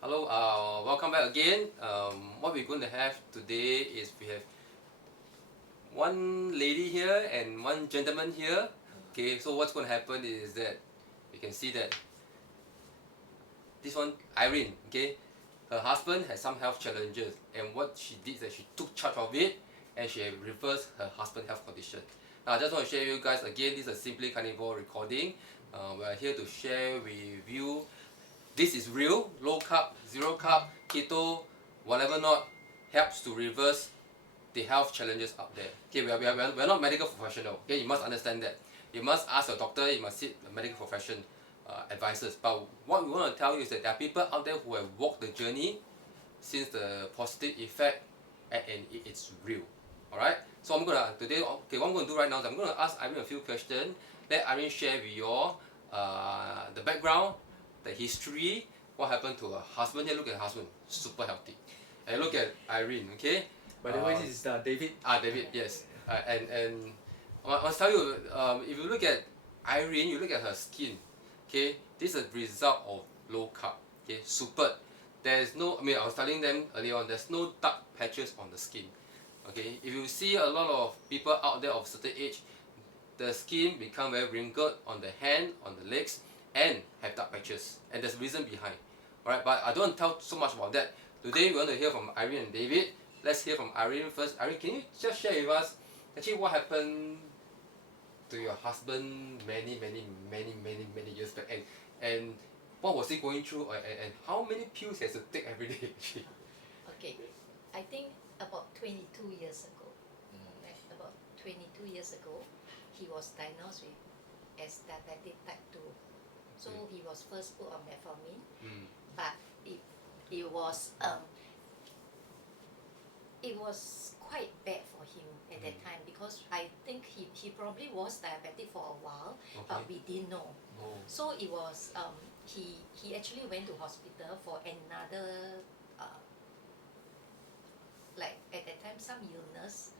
Hello, welcome back again. What we're going to have today is we have one lady here and one gentleman here. Okay, so what's going to happen is that you can see that this one, Irene, okay, her husband has some health challenges, and what she did is that she took charge of it and she reversed her husband's health condition. Now, I just want to share with you guys again, this is a Simply Carnivore recording. We're here to share with you. This is real, low carb, zero carb, keto, whatever not, helps to reverse the health challenges out there. Okay, we're not medical professional. Okay, you must understand that. You must ask your doctor, you must seek the medical profession advisors. But what we want to tell you is that there are people out there who have walked the journey since the positive effect and it's real. Alright? So I'm gonna today okay, what I'm gonna do right now is I'm gonna ask Irene a few questions. Let Irene share with you all the background, the history, what happened to her husband. Here, look at her husband, super healthy. And look at Irene, okay? By the way, this is David. David, yes. And I must tell you, if you look at Irene, you look at her skin, okay? This is a result of low carb, okay? Super. There's no, I mean, I was telling them earlier on, there's no dark patches on the skin, okay? If you see a lot of people out there of certain age, the skin become very wrinkled on the hand, on the legs, and have dark patches. And there's a reason behind. Alright, but I don't want to tell so much about that. Today we want to hear from Irene and David. Let's hear from Irene first. Irene, can you just share with us actually what happened to your husband many years back, and what was he going through, and how many pills he has to take every day actually? Okay, I think about 22 years ago, right, about 22 years ago, he was diagnosed with as diabetic type 2. So he was first put on metformin, but it was quite bad for him at that time, because I think he probably was diabetic for a while, but we didn't know. So it was he actually went to hospital for another like at that time some illness,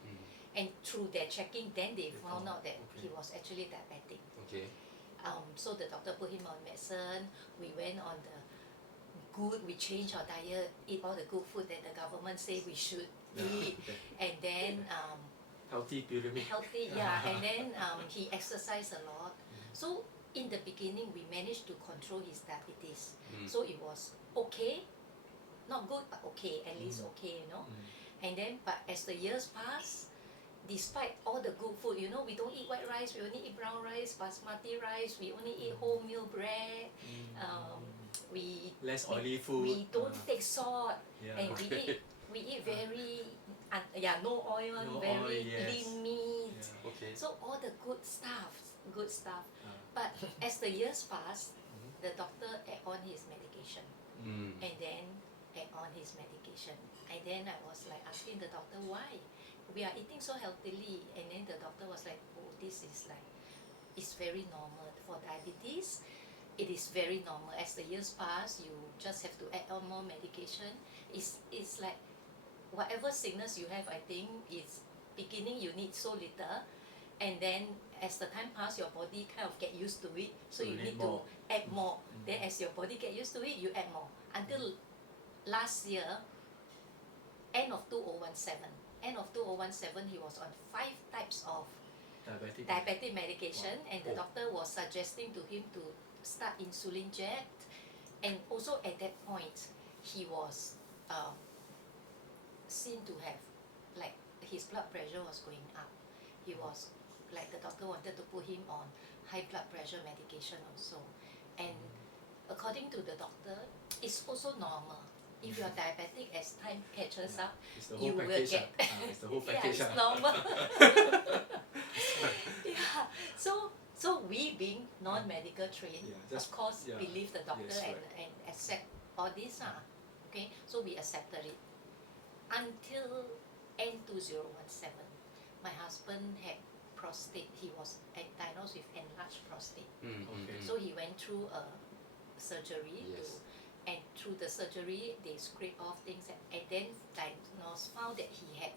and through their checking then they found out that he was actually diabetic. Okay. So the doctor put him on medicine. We went on we changed our diet, eat all the good food that the government say we should eat, and then Healthy pyramid. and then he exercised a lot. So in the beginning we managed to control his diabetes. So it was okay, not good but okay, at least okay, you know. And then but as the years pass, despite all the good food, you know, we don't eat white rice, we only eat brown rice, basmati rice, we only eat wholemeal bread, Less oily food. we don't take salt, and Yeah. we eat very no oil one, No very oil, yes. lean meat. Yeah. Okay. So all the good stuff. But as the years pass, the doctor add on his medication, and then add on his medication, and then I was like asking the doctor why we are eating so healthily, and then the doctor was like, oh, this is like, it's very normal for diabetes. It is very normal. As the years pass, you just have to add on more medication. It's like whatever sickness you have, I think it's beginning you need so little, and then as the time pass, your body kind of get used to it, so you need to add more. Then as your body get used to it, you add more, until last year, end of 2017, he was on 5 types of diabetic medication, and the doctor was suggesting to him to start insulin jet. And also at that point he was seen to have, like, his blood pressure was going up. He was like, the doctor wanted to put him on high blood pressure medication also. And according to the doctor, it's also normal. If you are diabetic, as time catches up, you will get it's the whole package. it's normal. Yeah. So we being non-medical trained, of course, believe the doctor, and accept all this. Okay, so we accepted it until end 2017. My husband had prostate. He was diagnosed with enlarged prostate. So he went through a surgery. And through the surgery, they scraped off things, and then diagnosed, found that he had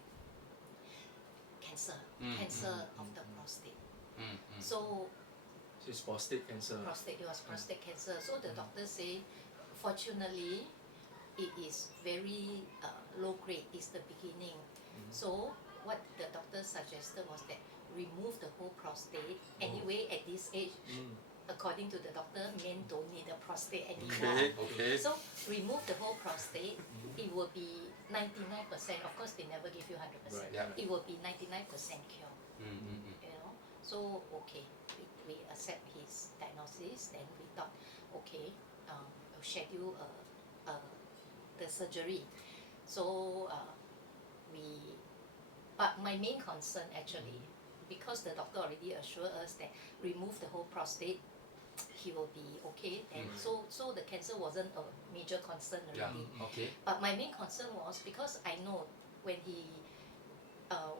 cancer of the prostate. So it's prostate cancer. It was prostate cancer. So the doctor say, fortunately, it is very low grade. It's the beginning. So what the doctor suggested was that remove the whole prostate. Anyway, at this age, according to the doctor, men don't need a prostate anymore. Okay. So remove the whole prostate. It will be 99%. Of course, they never give you 100%. Right. Yeah. It will be 99% cure. You know. So okay, we accept his diagnosis. Then we thought, okay, we'll schedule the surgery. So but my main concern actually, because the doctor already assured us that remove the whole prostate, he will be okay. And so the cancer wasn't a major concern already. Okay. But my main concern was because I know when he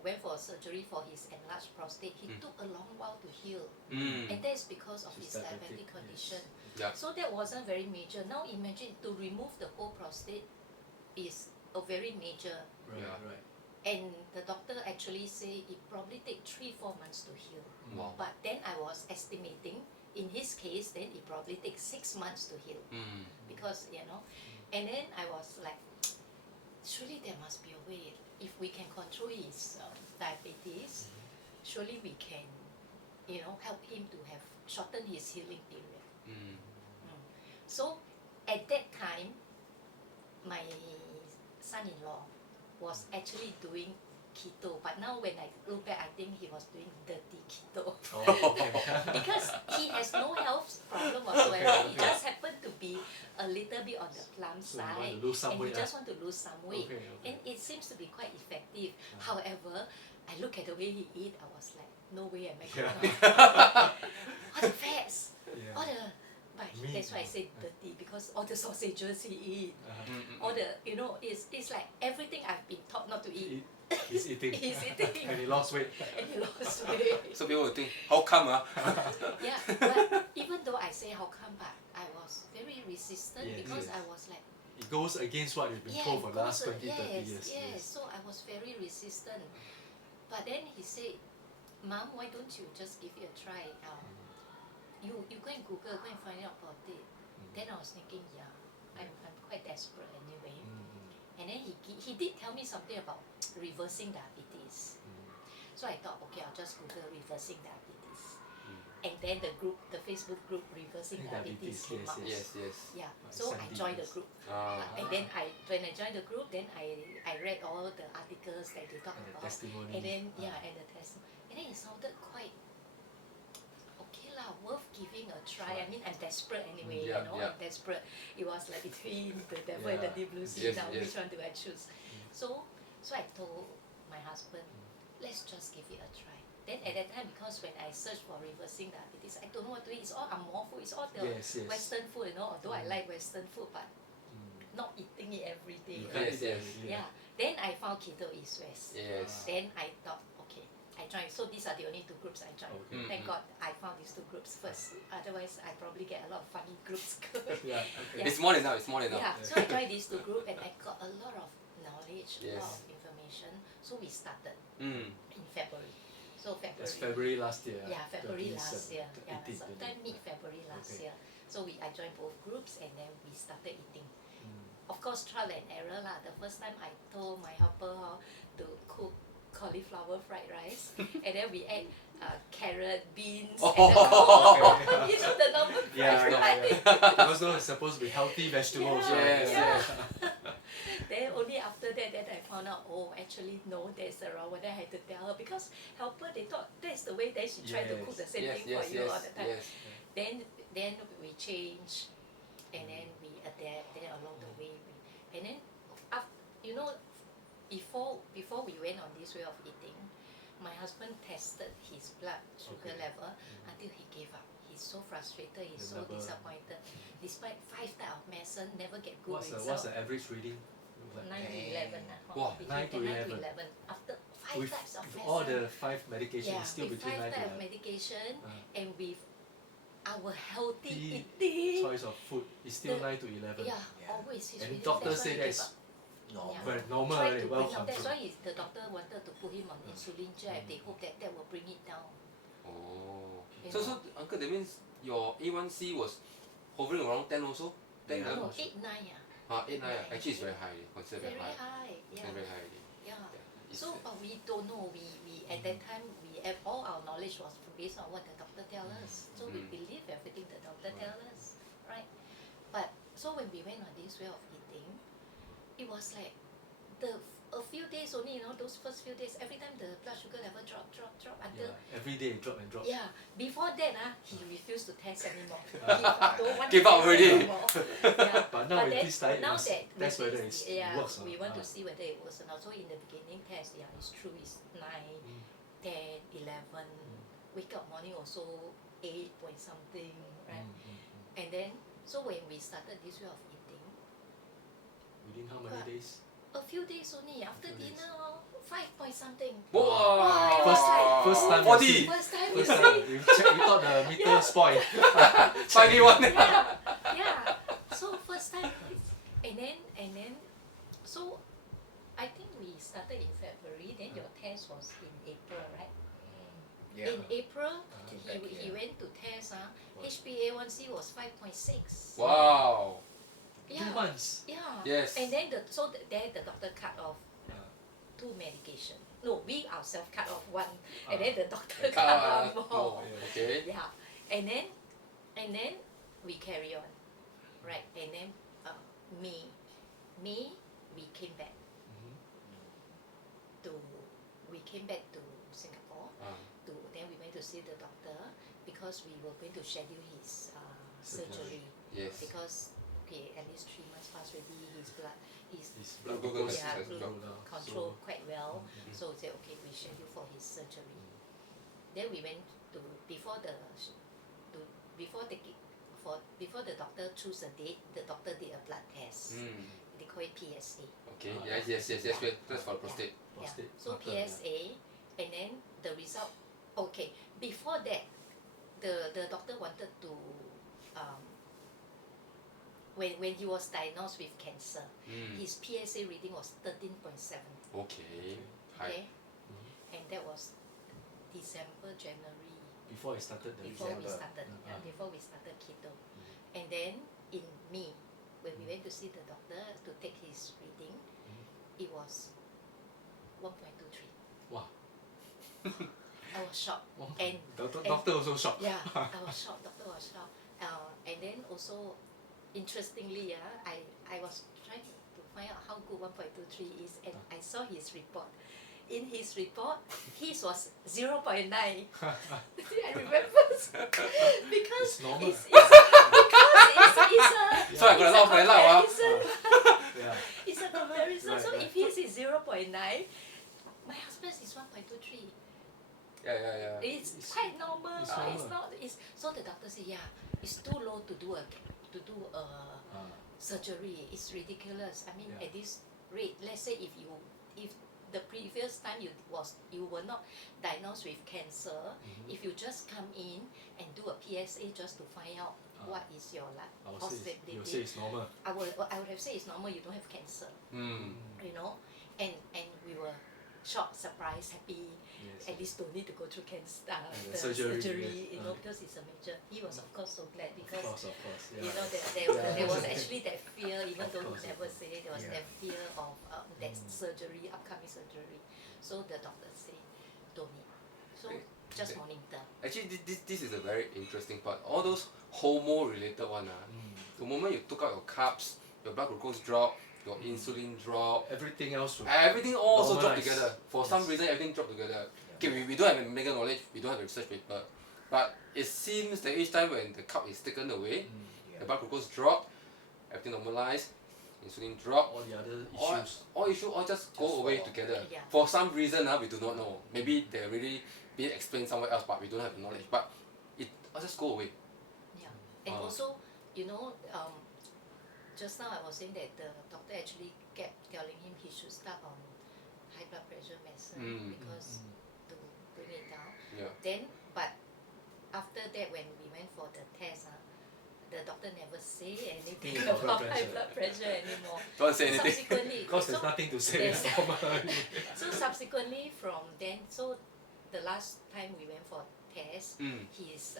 went for surgery for his enlarged prostate, he took a long while to heal. And that is because of his diabetic condition. Yeah. So that wasn't very major. Now imagine to remove the whole prostate is a very major. Right. And the doctor actually say it probably take 3-4 months to heal. Wow. But then I was estimating, in his case, then it probably takes 6 months to heal. Because, you know, and then I was like, surely there must be a way. If we can control his diabetes, surely we can, you know, help him to have shorten his healing period. So at that time, my son-in-law was actually doing keto, but now when I look back, I think he was doing dirty keto. Because he has no health problem whatsoever. He just happened to be a little bit on the plump side, to lose some and weight, he just want to lose some weight. Okay. And it seems to be quite effective. However, I look at the way he eat, I was like, no way am I going all the fats, all the. But that's why I say dirty, because all the sausages he eat, all the, you know, it's like everything I've been taught not to eat. He's eating. He's eating. And he lost weight. And he lost weight. So people will think, how come? Yeah, but even though I say how come, but I was very resistant because I was like, it goes against what you've been told for the last 20, 30 years. Yes, so I was very resistant. But then he said, Mom, why don't you just give it a try? You go and Google, go and find out about it. Then I was thinking, yeah, I'm quite desperate anyway. And then he did tell me something about reversing diabetes. So I thought, okay, I'll just Google reversing diabetes. And then the Facebook group reversing diabetes came up. Yes. Yeah, so I joined the group. And then when I joined the group, then I read all the articles that they talk about. Testimony. And then and the testimony. And then it sounded quite worth giving a try. I mean, I'm desperate anyway, you know, I'm desperate. It was like between the devil and the deep blue sea. Now, which one do I choose? So I told my husband, let's just give it a try. Then at that time, because when I searched for reversing diabetes, I don't know what to eat. It's all Angmoh food. It's all the Western food, you know, although I like Western food, but not eating it every day. Yes. Yeah. Then I found Keto East West. Yes. Then I thought, okay, I joined. So these are the only 2 groups I joined. Thank God I found these 2 groups first. Otherwise, I probably get a lot of funny groups. Yeah. It's more than enough. Yeah. So I joined these 2 groups and I got a lot of knowledge, a lot of information. So we started in February. So That's February last year. Yeah, February last year. Yeah, 18, sometime mid-February last year. So I joined both groups and then we started eating. Of course, trial and error lah. The first time I told my helper how to cook cauliflower fried rice, and then we add carrot, beans, and the corn. You know the normal fried rice. Those are supposed to be healthy vegetables. Then only after that I found out, oh, actually no, there's a wrong one. Then I had to tell her because helper they thought that's the way. Then she tried to cook the same thing for you all the time. Then we change, and then we adapt. Then along the way, and then you know, before we went on this way of eating, my husband tested his blood sugar level until he gave up. He's so frustrated. He's so disappointed. Despite 5 types of medicine, never get good results. What's the average reading? 9 to 11. Wow. 9 to 11. After 5 types of medicine. All the 5 medications still with between 9 5 to types of 11. medication and with our healthy The eating. choice of food is still 9 to 11. Yeah, always. He's And really, doctors that's why say he that's gave up. very normal, Try to well bring up. That's controlled. why the doctor wanted to put him on insulin jab. They hope that will bring it down. Oh. You So know. uncle, that means your A1C was hovering around 10 also? 10 No, grams? 8, 9. 8, 9. Nine. Actually, it's very high. Considered Very very high. high. Yeah. Very high already. Yeah. It's So we don't know. We at that time we have all our knowledge was based on what the doctor tell us. So we believe everything the doctor tell us, right? But so when we went on this way of eating, it was like a few days only. Those first few days, every time the blood sugar level drop until. Yeah. Every day drop and drop. Yeah. Before that, he refused to test anymore. He don't want Give to up test already. anymore. Yeah. But now with then, this diet, now must that test with whether this, it works. we want to see whether it works or not. So in the beginning test, it's true. It's 9, 10, 11. Wake up morning also 8 point something, right? And then so when we started this way of eating, Within how many days? a few days only after Few days. dinner, 5 point something. Wow. it was like- First time 40. you see. First time we First see. time you check, you thought the meter spoiled. Finally one. Yeah. So first time, and then, so I think we started in February. Then your test was in April, right? Yeah. In April, Back, he yeah. went to test. HbA1c was 5.6. Wow. 2 months. Yeah. Yes. And then the doctor cut off 2 medication. No, we ourselves cut off 1, and then the doctor cut off more. Okay. Yeah. And then we carry on, right? And then May we came back to Singapore. Then we went to see the doctor because we were going to schedule his surgery. Yes. Because at least 3 months past already, his blood Glucose yeah, has glucose dropped. control quite well. So we said okay, we schedule for his surgery. Then we went to before the doctor choose a date, the doctor did a blood test. They call it PSA. Okay. Yes. That's for the prostate. Prostate. So marker, PSA, and then the result. Okay, before that, the doctor wanted to when he was diagnosed with cancer, his PSA reading was 13.7. Okay. High. Okay, and that was December, January. Before it started the Before we December. started, before we started keto, and then in May, when we went to see the doctor to take his reading, it was 1.23. Wow. I was shocked. And Doctor also shocked. yeah, I was shocked. Doctor was shocked. And then also, interestingly, I was trying to find out how good 1.23 is, and I saw his report. In his report, his was 0.9. I remember because It's normal. it's a So I got a lot of my life. Yeah. It's a comparison. Right, So right. if his is 0.9, my husband's is 1.23. Yeah. It's quite normal. It's It's normal. not. So the doctor said, yeah, it's too low to do a surgery. It's ridiculous. I mean, Yeah. at this rate, let's say if the previous time you were not diagnosed with cancer, if you just come in and do a PSA just to find out what is your You'll say possibility, it's normal. I would have said it's normal. You don't have cancer, you know, and we were shocked, surprised, happy. Yes. At least don't need to go through cancer, the the surgery, surgery, yes. you know, because it's a major. He was of course so glad because Of course. Yeah. you know there was actually that fear, even though he never say, there was that fear of that surgery, upcoming surgery. So the doctor said, don't need. So just monitor. Actually, this is a very interesting part. All those hormone-related one, the moment you took out your carbs, your blood glucose drop, your insulin drop, Everything else will everything also dropped normalize. together. For some reason, everything dropped together. Okay, we don't have a medical knowledge, we don't have a research paper, but it seems that each time when the carb is taken away, the blood glucose drop, everything normalized, insulin drop, all the other all issues. issues all just go away together. Yeah. For some reason, we do not know. Maybe they're really being explained somewhere else, but we don't have the knowledge. But it all just go away. Yeah, and also, you know, just now I was saying that the doctor actually kept telling him he should start on high blood pressure medicine because to bring it down. Yeah. Then, but after that, when we went for the test, the doctor never say anything Blood about pressure. high blood pressure anymore. Don't say anything. Subsequently, Because there's nothing to say. It's there's- normal. so subsequently from then, so the last time we went for test, his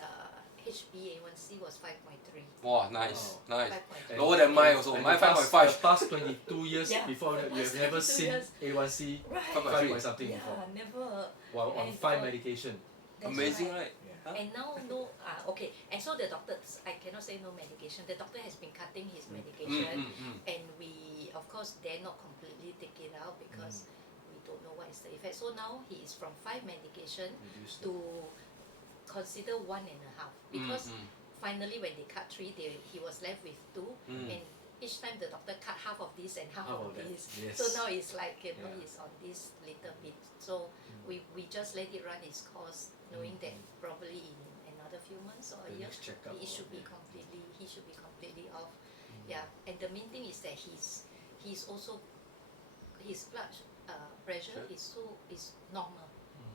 HbA1c was 5.3. Wow, nice, nice. 5.3. Lower than mine also. And Mine the 5.5. past 22 years Yeah, before that, the you have past never 22 seen years. A1C Right. 5 point something Yeah, before. never. While on And 5 for- medication. That's Amazing, right. right? Yeah. And now no okay, and so the doctor, I cannot say no medication. The doctor has been cutting his medication, and we of course dare not completely take it out because we don't know what is the effect. So now he is from 5 medication Reduced. to consider 1.5 because finally when they cut 3, he was left with 2, and each time the doctor cut half of this and half of that. this. Yes. So now it's like Yeah. he's on this little bit. So we just let it run its course, knowing that probably in another few months or a The year next checkup he or- should be completely off. Yeah, and the main thing is that he's also his blood pressure is normal,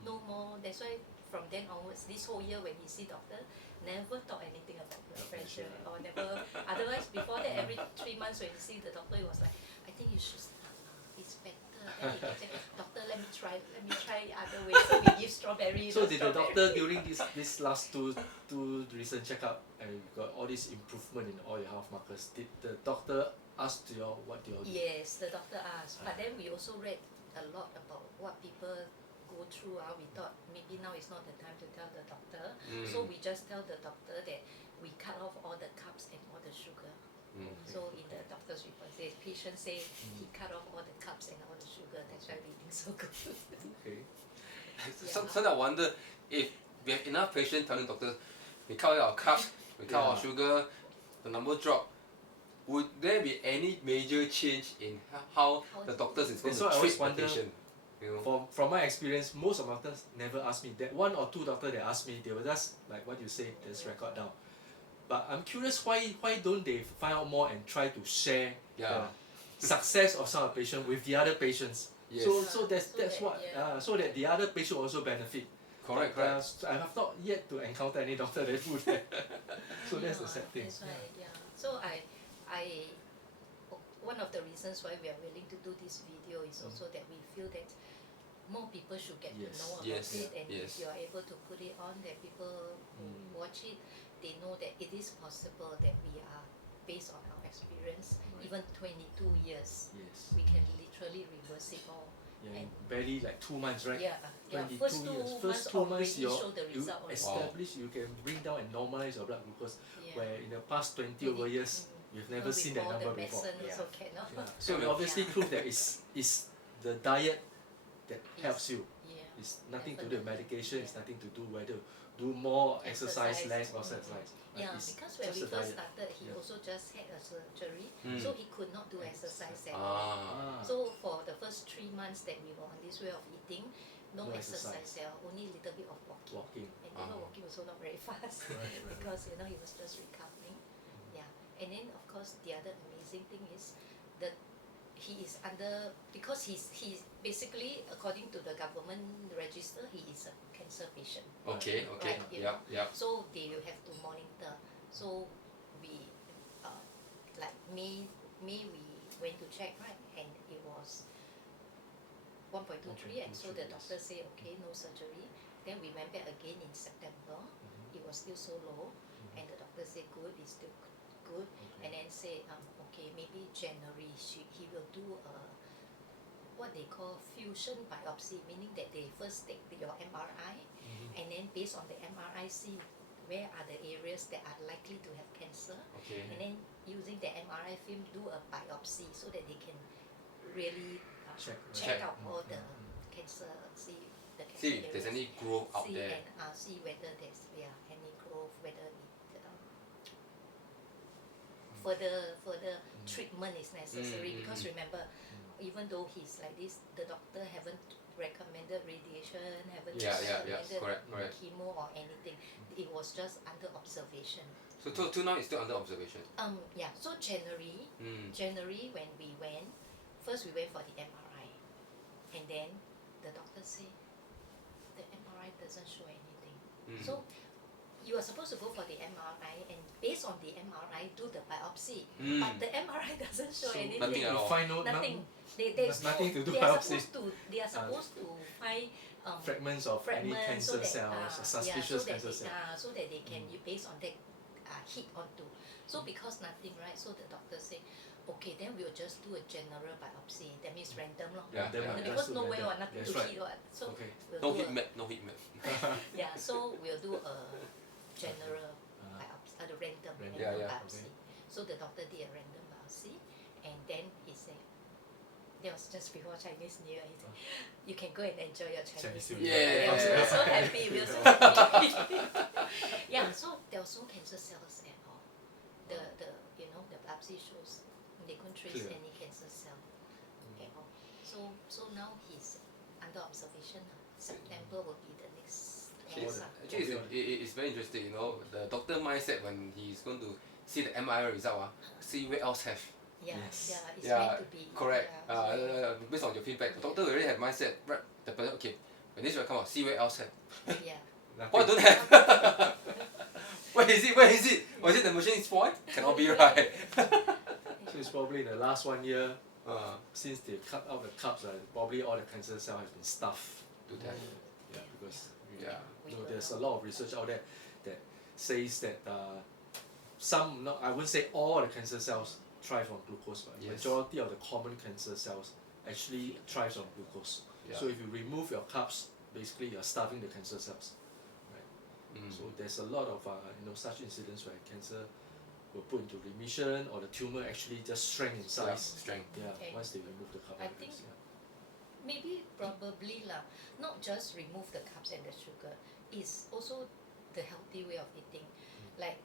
no more. That's why from then onwards, this whole year when he see doctor, never talk anything about blood pressure or never. Otherwise, before that, every 3 months when he see the doctor, he was like, I think you should start now. It's better. Then he kept saying, doctor, let me try other ways. So we give strawberry. So did the doctor during this last two recent checkup and you got all this improvement in all your health markers? Did the doctor ask to you what do you do? Yes, the doctor asked. But then we also read a lot about what people go through. We thought maybe now is not the time to tell the doctor. So we just tell the doctor that we cut off all the carbs and all the sugar. So in the doctor's report, says patient say he cut off all the carbs and all the sugar. That's why we think so good. Okay. Sometimes I wonder if we have enough patients telling doctors, we cut out our carbs, we cut out our sugar, the number drop. Would there be any major change in how the doctors is going That's to why I always treat the wonder, patient? You know? From my experience, most of doctors never ask me. That 1 or 2 doctors that ask me, they will just like what you say, just record down. But I'm curious why don't they find out more and try to share the success of some patient with the other patients? Yes. So that's what so that the other patient also benefit. Correct, But, correct. I have not yet to encounter any doctor that do that. So that's the sad thing. That's right. Yeah. So I one of the reasons why we are willing to do this video is also that we feel that more people should get to know about it, and if you are able to put it on, that people who watch it, they know that it is possible that we are, based on our experience, even 22 years, we can literally reverse it all. Yeah, barely like 2 months, right? Yeah, 22 first years. 2 First 2 months months you show the result already. establish, you can bring down and normalize your blood glucose, where in the past 20 over years, you've never seen that number before. Also cannot. So we obviously prove that it's the diet that helps you. It's nothing to do with medication, it's nothing to do whether do more exercise, less exercise. Yeah, It's because when we just a first diet. started, he also just had a surgery, so he could not do exercise at Ah. all. So for the first 3 months that we were on this way of eating, no No exercise, only a little bit of walking. And even walking also not very fast because he was just recovering. Yeah, and then of course the other amazing thing is that he is under, because he's basically, according to the government register, he is a cancer patient. Okay, Right, yeah. So they will have to monitor. So we like May we went to check, right, and it was 1.23, and so the doctor say okay, no surgery. Then we went back again in September. It was still so low, and the doctor said good, it's still good, and then say okay, maybe January he will do a what they call fusion biopsy, meaning that they first take your MRI, and then based on the MRI see where are the areas that are likely to have cancer, and then using the MRI film do a biopsy so that they can really check out all the cancer, see the cancer See if there's areas. any growth out See there. and see whether there's any growth, whether further treatment is necessary, because remember, even though he's like this, the doctor haven't recommended radiation, haven't recommended correct. chemo or anything. It was just under observation. So till now it's still under observation. Yeah. So January when we went, first we went for the MRI, and then the doctor said the MRI doesn't show anything. So you are supposed to go for the MRI, and based on the MRI do the biopsy, but the MRI doesn't show anything. Nothing at all. Find Nothing. There's nothing to do They are biopsy. supposed to find Fragments of any fragments cancer so that, cells, suspicious cancer cells. so that they can based on that hit onto. So because nothing, right? So the doctor say, okay, then we'll just do a general biopsy. That means random, lor. Yeah, Because nowhere or nothing That's to right. hit, what. So Okay. we'll No do heat map, no heat map. yeah. So we'll do a general biopsy, the random biopsy. Okay. So the doctor did a random biopsy, and then he said, that was just before Chinese New Year. He said, you can go and enjoy your Chinese New Year. Yeah. We were so happy. We were so happy. Yeah. So there was no cancer cells at all. The the biopsy shows they couldn't trace Clear. any cancer cell at all. So now he's under observation. September will be the next test. Actually, it's very interesting. You know, the doctor mindset when he's going to see the MRI result, see where else have. Yeah, Yes. yeah, it's Yeah, meant to be. correct. Yeah, Based on your feedback, the doctor already have mindset. Right, the person, okay, when this will come out, see where else have. yeah. Why don't have? Where is it? Where is it? Was it the machine spoiled? Cannot be right. So it's probably in the last 1 year, since they cut out the cups, probably all the cancer cells have been stuffed. To that. Yeah, because there's a lot of research out there that says that some, not I wouldn't say all the cancer cells thrive on glucose, but Yes. majority of the common cancer cells actually thrives on glucose. Yeah. So if you remove your carbs, basically you're starving the cancer cells. Mm. So there's a lot of such incidents where cancer will put into remission or the tumor actually just shrank in Yeah, size. strength. Yeah, Okay. once they remove the I think carbohydrates. maybe probably lah. Not just remove the carbs and the sugar. It's also the healthy way of eating. Like,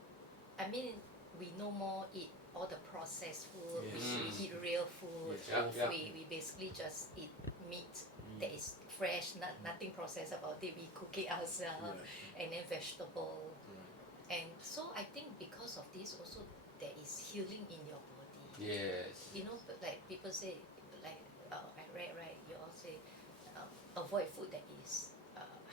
I mean, we no more eat all the processed food. Yes. We eat real food. Yes. Yeah, yeah. We basically just eat meat that is fresh, nothing processed about it. We cook it ourselves, and then vegetable. And so I think because of this also there is healing in your body. Yes. You know, but like people say, like I read, right, you all say avoid food that is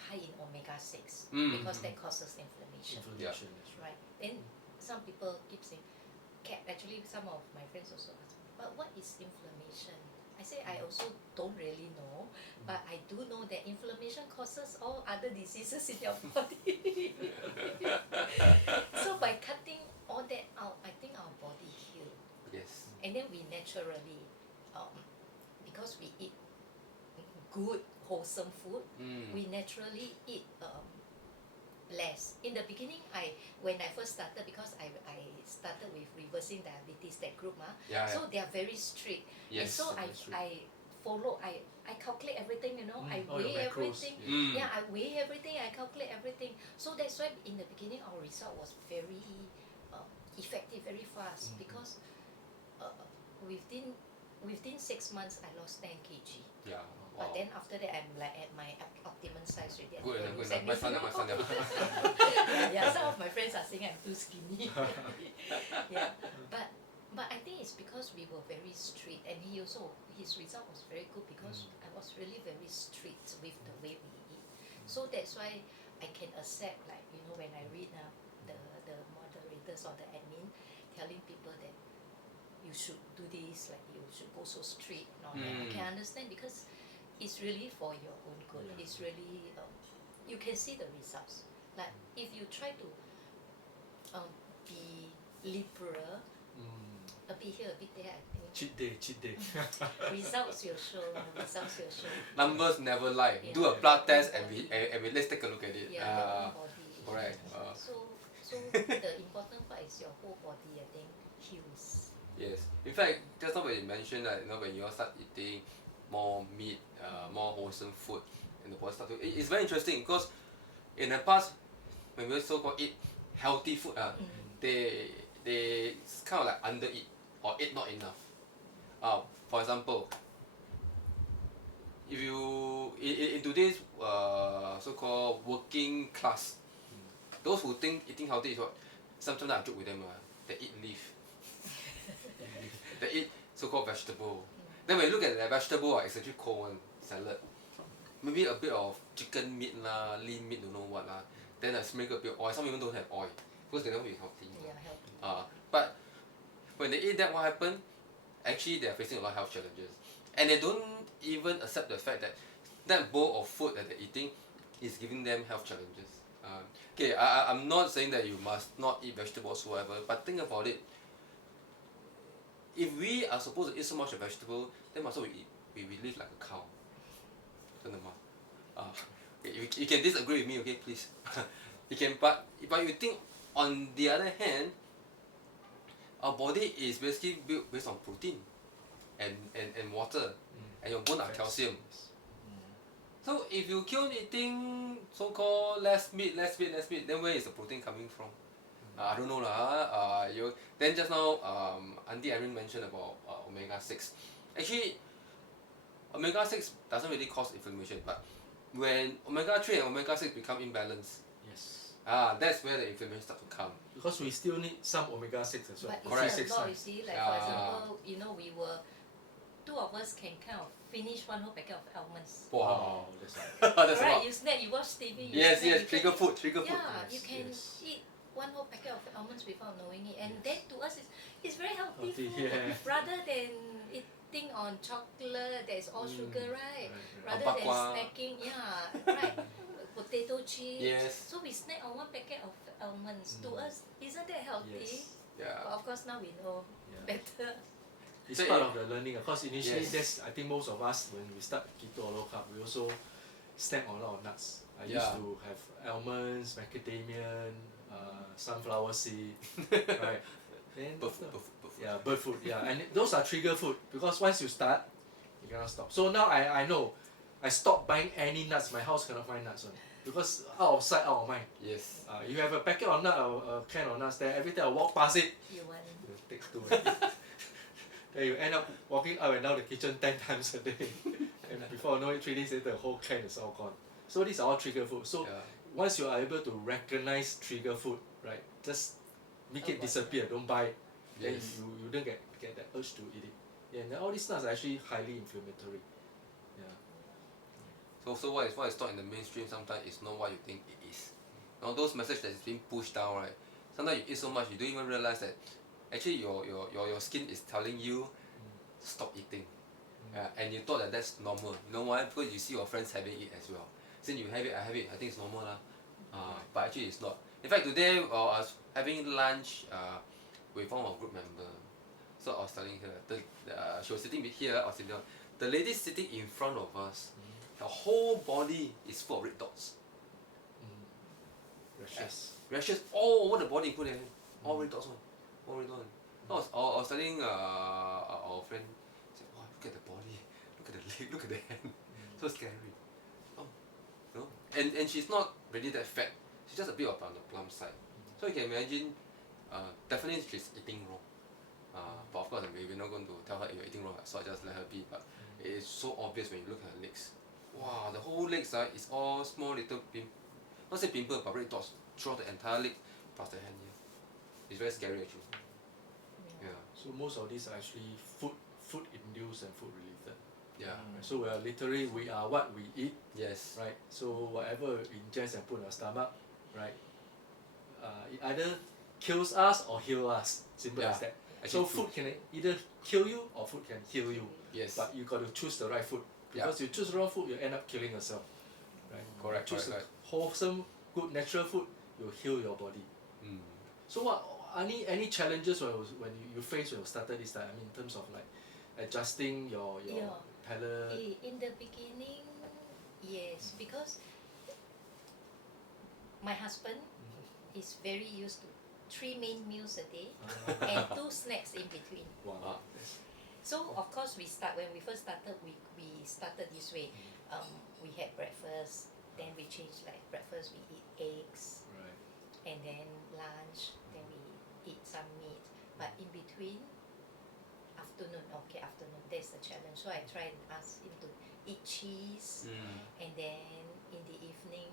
high in omega-6 because that causes inflammation. Inflammation, that's right. Right. Then some people keep saying, actually some of my friends also ask me, but what is inflammation? I say I also don't really know, but I do know that inflammation causes all other diseases in your body. So by cutting all that out, I think our body heals. Yes. And then we naturally, because we eat good, wholesome food, we naturally eat less. In the beginning, when I first started, because I started with reversing diabetes, that group, so they are very strict. Yes. And so I follow, I calculate everything, I all your weigh macros. everything. Mm. Yeah, I weigh everything, I calculate everything. So that's why in the beginning our result was very effective, very fast, because within 6 months I lost 10 kg. Yeah. But then after that I'm like at my optimum size already. Good enough, I good lose enough. My son, anything. my son. Yeah, some of my friends are saying I'm too skinny. Yeah, but I think it's because we were very strict, and his result was very good because I was really very strict with the way we eat. So that's why I can accept, like, when I read the moderators or the admin telling people that you should do this, like you should go so strict and all that. I can understand because it's really for your own good. Yeah. It's really you can see the results. Like if you try to be liberal, a bit here, a bit there, I think Cheat day. results will show. Results will show. Numbers never lie. Yeah. Do a blood test and let's take a look at it. Yeah, your own body. Correct. So the important part is your whole body, I think, heals. Yes. In fact, just now when you mentioned that, when you all start eating more meat, more wholesome food, and the body start to, it's very interesting because in the past, when we so-called eat healthy food, they kind of like under eat or eat not enough. For example, if you in today's so-called working class, those who think eating healthy is what, sometimes I joke with them, they eat leaf. They eat so-called vegetable. Then when you look at the vegetable, it's actually cold one, salad. Maybe a bit of chicken meat lah, lean meat, don't know what lah. Then I sprinkle a bit of oil. Some even don't have oil because they don't be healthy. Yeah, healthy. But when they eat that, what happened? actually they are facing a lot of health challenges, and they don't even accept the fact that that bowl of food that they're eating is giving them health challenges. Okay, I'm not saying that you must not eat vegetables whatsoever, but think about it. If we are supposed to eat so much of vegetable, then must well we live like a cow. 真的吗? You can disagree with me, okay, please. You can, but you think on the other hand, our body is basically built based on protein and water, and your bone are calcium. So if you keep on eating so-called less meat, then where is the protein coming from? I don't know lah. Then just now, Auntie Irene mentioned about omega-6. Actually, omega-6 doesn't really cause inflammation, but when omega-3 and omega-6 become imbalanced, Yes. that's where the inflammation starts to come. Because we still need some omega-6 as well. But Correct. it's a lot, you see, like for example, you know, we were, two of us can kind of finish one whole packet of almonds. Wow. That's right. That's a Right, lot. you snack, you watch TV, you Yes, snack, yes, you trigger can, food. yeah, Yes, you can yes. eat one whole packet of almonds without knowing it, and that to us is very healthy Healthy, food, yeah. rather than eating on chocolate that is all sugar, right? Rather than Bakwa. snacking, yeah, right. Potato chips. Yes. So we snack on one packet of almonds. To us, isn't that healthy? Yes. Yeah. But of course now we know Yeah. better. It's So part of the learning. Of course, initially, Yes. I think most of us, when we start keto or low carb, we also snack on a lot of nuts. I used Yeah. to have almonds, macadamia, sunflower seed, right? Then Bird food. yeah, bird food, yeah, and those are trigger food because once you start, you cannot stop. So now I know, I stopped buying any nuts. My house cannot find nuts one because out of sight, out of mind. Yes. You have a packet of nuts or a can of nuts there. Every time I walk past it, You want you take two. And then you end up walking up and down the kitchen 10 times a day, and before you know it, 3 days later, the whole can is all gone. So these are all trigger food. So Yeah. once you are able to recognize trigger food, right, just make it Avoid, disappear. Don't buy it. Then Yes. you don't get that urge to eat it. Yeah, and all these nuts are actually highly inflammatory. Yeah. So what is taught in the mainstream sometimes is not what you think it is. Now those messages that is being pushed down, right? Sometimes you eat so much you don't even realize that actually your skin is telling you stop eating. And you thought that that's normal. You know why? Because you see your friends having it as well. Since you have it, I have it. I think it's normal lah. But actually it's not. In fact, today I was having lunch with one of our group member. So I was telling her, she was sitting here, I was sitting down. The lady sitting in front of us, her whole body is full of red dots. Rashes. Rashes all over the body, including all red dots one. All red dots. I was telling our friend, I said, wow, look at the body, look at the leg, look at the hand. So scary. Oh, no. And she's not really that fat. She's just a bit on the plump side. So you can imagine, definitely she's eating wrong. But of course, we're not going to tell her you're eating wrong, so I just let her be. But it is so obvious when you look at her legs. Wow, the whole legs is all small little not say pimple, but red dots throughout the entire leg plus the hand here. It's very scary actually. Yeah. So most of these are actually food induced and food related. Yeah. Right? So we are what we eat, Yes. right? So whatever we ingest and put in our stomach, right? It either kills us or heals us. Simple Yeah. as that. Actually So food can either kill you or food can heal you. Yes. But you got to choose the right food. Because you choose the wrong food, you end up killing yourself. Right? Correct, Choose correct, wholesome, good natural food, you'll heal your body. So what any challenges when you faced when you started this time? I mean, in terms of like adjusting your palate. In the beginning, yes, because my husband is very used to 3 main meals a day and 2 snacks in between. Wow. So of course when we first started, we started this way. We had breakfast, then we changed, like breakfast we eat eggs, Right. and then lunch, then we eat some meat. But in between, afternoon, there's a challenge. So I try and ask him to eat cheese, and then in the evening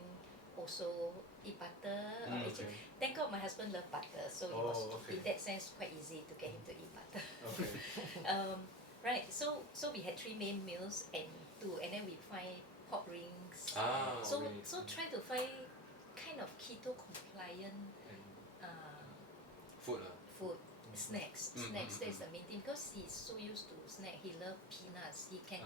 also eat butter. Okay. Thank God my husband loved butter, so it was in that sense quite easy to get him to eat butter. Okay. Right, so we had 3 main meals and then we find pork rings. So try to find kind of keto compliant Food. food. snacks. That's the main thing because he's so used to snack. He loves peanuts. He can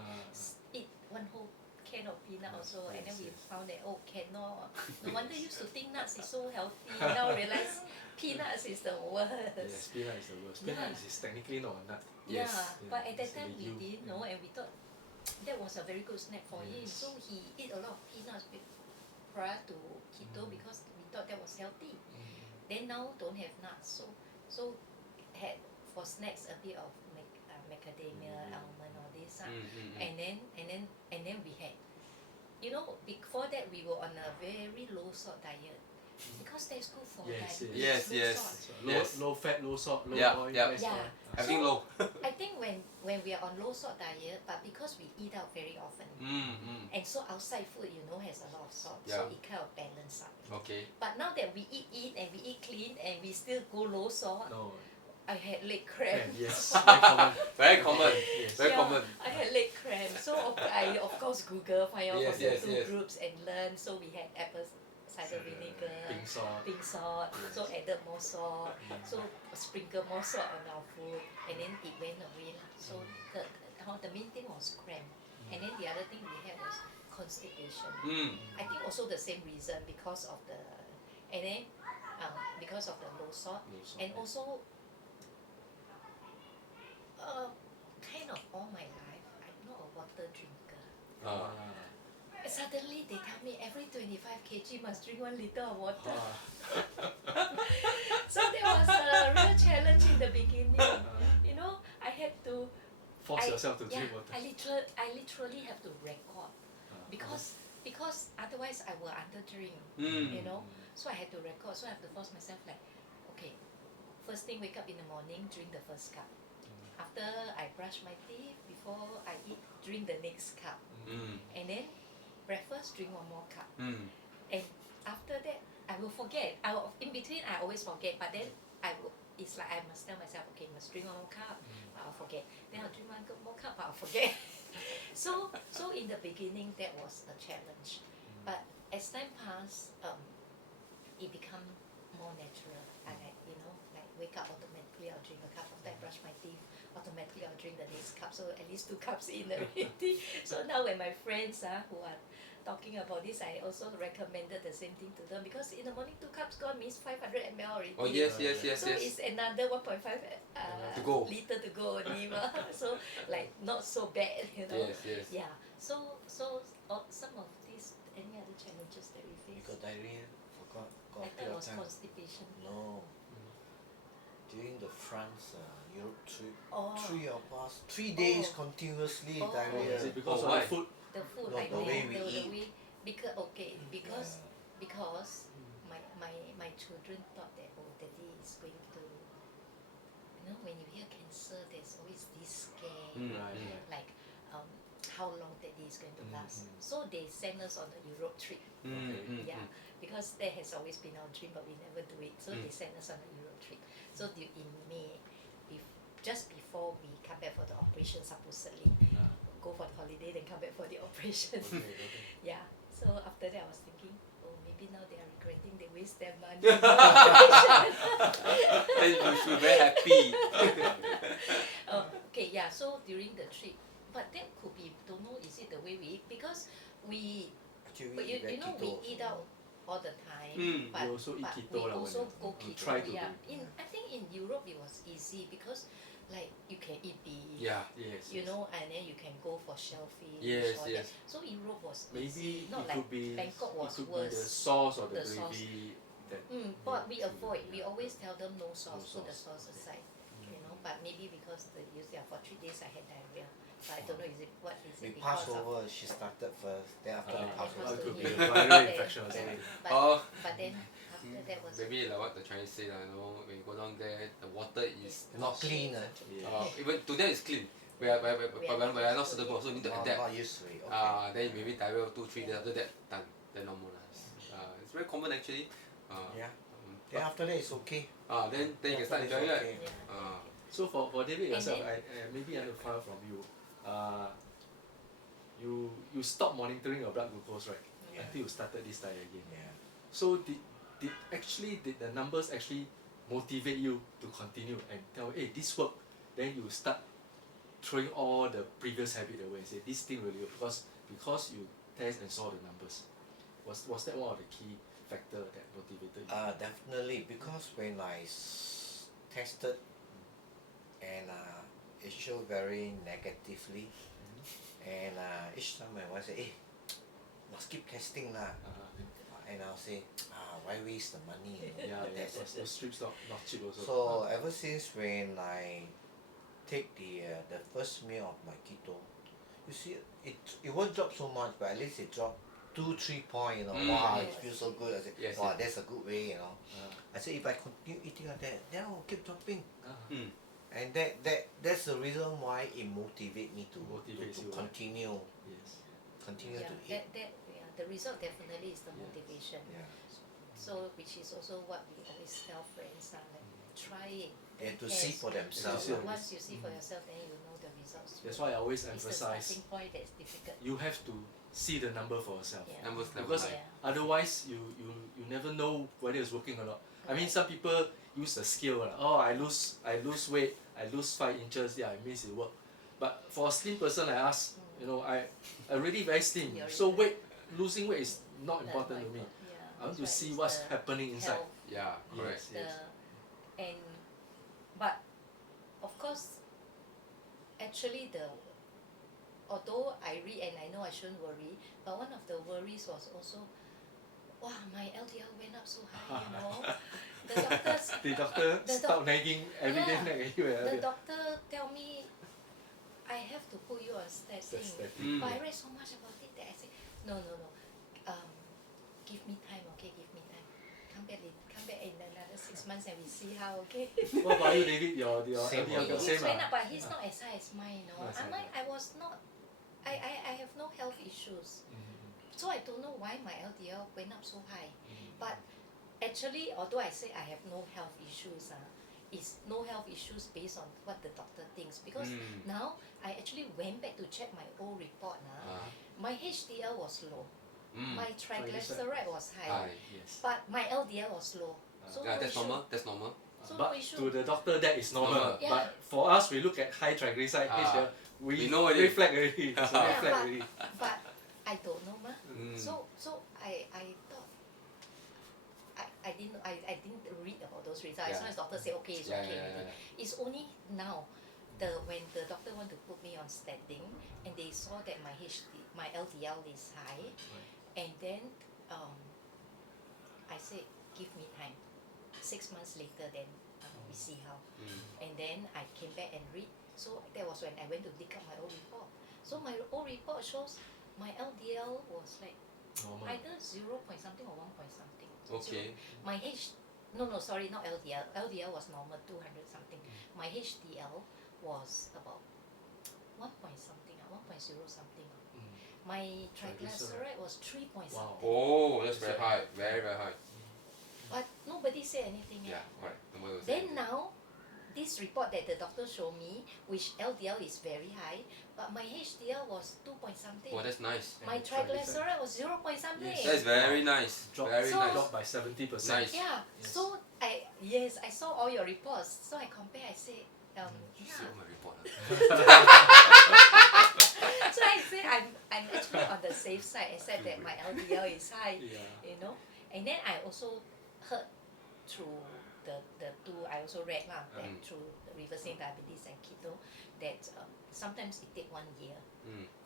eat one whole can of peanut also, and then we found that cannot. No wonder used to think nuts is so healthy. Now realize peanuts is the worst. Yes, peanut is the worst. Peanut is technically not a nut. Yeah, but at that it's time in we you. didn't know, and we thought that was a very good snack for him. So he ate a lot of peanuts prior to keto because we thought that was healthy. Then now don't have nuts, so had for snacks a bit of macadamia, almond, all this, and then we had, before that we were on a very low salt diet because that's good for diabetes. Low fat, low salt, low oil. Yeah. Everything low. I think when we are on low salt diet, but because we eat out very often, and so outside food has a lot of salt, so it kind of balance out. Okay. But now that we eat and we eat clean and we still go low salt, No. I had leg cramp. Yes, very common. Very common. Yes. Very common. I had leg cramp. So I of course Google, find out from the two groups and learn. So we had apple cider vinegar, Pink salt. so added more salt, so sprinkle more salt on our food, and then it went away. So the main thing was cramp, and then the other thing we had was constipation. I think also the same reason because of the low salt, and also kind of all my life I'm not a water drinker. Suddenly they tell me every 25 kg must drink 1 liter of water. So that was a real challenge in the beginning. I had to Force yourself to drink water. I literally have to record because otherwise I will under drink. So I had to record. So I have to force myself like, okay, first thing wake up in the morning, drink the first cup. After I brush my teeth, before I eat, drink the next cup. And then breakfast, drink 1 more cup. And after that, I will forget. In between, I always forget. But then it's like I must tell myself, okay, must drink 1 more cup. But I'll forget. Then I'll drink 1 more cup, but I'll forget. So in the beginning, that was a challenge. But as time passed, it become more natural. I wake up automatically, I'll drink a cup. After I brush my teeth, automatically I'll drink the next cup. So at least 2 cups in already. So now when my friends who are talking about this, I also recommended the same thing to them because in the morning 2 cups gone means 500 ml already. Oh yes. So it's another 1.5 liter to go only. So like not so bad, Yes. Yeah. So some of these, any other challenges that we face? Because diarrhea, forgot. I thought it was constipation. No. During the France Europe trip, 3 days continuously diarrhea. Is it because of why? the food? The food, No, like the way we the eat. way because my children thought that daddy is going to, when you hear cancer, there's always this scare, like how long daddy is going to last. So they sent us on a Europe trip. Because that has always been our dream, but we never do it. So they sent us on a Europe trip. So in May, just before we come back for the operation, supposedly go for the holiday, then come back for the operation. Yeah. So after that, I was thinking, maybe now they are regretting they waste their money. Then you should be very happy. Okay, yeah. So during the trip, but that could be, don't know, is it the way we eat? Because we eat out all the time. But we also eat keto. We also go we keto. try to Yeah. do it. I think in Europe it was easy because like you can eat beef. Yeah. Yes. And then you can go for shellfish. Yes, all yes. That. So Europe was Maybe easy. Not it like could be Bangkok was it could worse. be the sauce or the The sauce. gravy. That But we to avoid. it, We always tell them no sauce. No Put the sauce. sauce aside. But maybe because for 3 days I had diarrhea. But I don't know what is We it passed because of. over, she started first, then after we passed because over. it could be Yeah. a viral infection or Yeah. something. But then after that was Maybe like what the Chinese say, when you go down there, the water is Not clean. even to them it's clean. We are not suitable, so you need to adapt. Not used to it. Okay. Then maybe diarrhea 2-3 days after that done. Then normal. It's very common actually. Yeah. Then after that it's okay. Then you can start After that enjoying it's it. okay. So for David yourself, then- maybe I want to find out from you. You stopped monitoring your blood glucose, right? Yeah. Until you started this diet again. Yeah. So did the numbers actually motivate you to continue and tell, hey, this work, then you start throwing all the previous habit away and say this thing really works because you test and saw the numbers. Was that one of the key factor that motivated you? Definitely, because when I tested and it showed very negatively, and each time I was say, hey, must keep testing lah. And I'll say, why waste the money? You know? Yeah, the strips not cheap also. So ever since when I take the first meal of my keto, you see it won't drop so much, but at least it dropped 2-3 points. You know, wow, it feels so good. I said, wow, that's a good way. You know, I said if I continue eating like that, then I'll keep dropping. And that's the reason why it motivates me to continue. Yes. Continue Yeah, to eat. the result definitely is the motivation. Yeah. So which is also what we always tell friends, like try it. They have to see for themselves. Once you see for yourself, then you know the results. That's why I always It's the emphasize starting point that's difficult. you have to see the number for yourself. Yeah. Numbers never Because lie. otherwise you never know whether it's working or not. I mean, some people use a scale. Oh, I lose weight, I lose 5 inches. Yeah, it means it work. But for a slim person like us, you know, I already very slim. So losing weight is not important to me. I want to see what's happening inside. Health, Yeah, correct. and but of course, actually although I read and I know I shouldn't worry, but one of the worries was also, wow, my LDL went up so high, you know. The doctor stop nagging every day, nag at you. The doctor tell me I have to put you on statin. But I read so much about it that I said, no. Give me time, okay, give me time. Come back in another 6 months and we see how, okay. What about you, David? Your Same LDL got He's same went up, but he's not as high as mine, you know. I was not, I have no health issues. So I don't know why my LDL went up so high. But actually, although I say I have no health issues, it's no health issues based on what the doctor thinks. Because now, I actually went back to check my old report. My HDL was low. My triglyceride was high. Yes. But my LDL was low. So Yeah, no that's issue. normal. That's normal. So But no issue. to the doctor, that is normal. Yeah. But for us, we look at high triglyceride, HDL, we know already. red flag already. So red flag already. But I don't know, ma. Mm. So I thought I didn't read about those results. As soon as doctor say okay, it's okay. It's only now when the doctor want to put me on statin and they saw that my LDL is high, and then I said give me time. 6 months later, then we see how. And then I came back and read. So that was when I went to dig up my old report. So my old report shows my LDL was like Normal. either 0 point something or 1 point something. Okay. My sorry, not LDL. LDL was normal, 200 something. My HDL was about 1 point something, 1.0 something. My triglyceride was 3 point something. Oh, that's very high. Very, very high. But nobody said anything. Yeah, correct. Then now, this report that the doctor showed me, which LDL is very high, but my HDL was 2 point something. Oh, that's nice. My triglyceride was 0 point something. Yes. That's very nice. Very So- nice. Dropped by 70%. Nice. Yeah. Yes. So I saw all your reports. So I compare. I say, You see all my report. So I say I'm actually on the safe side, except that my LDL is high. Yeah. You know. And then I also heard through the two. I also read that through the reversing diabetes and keto that sometimes it take 1 year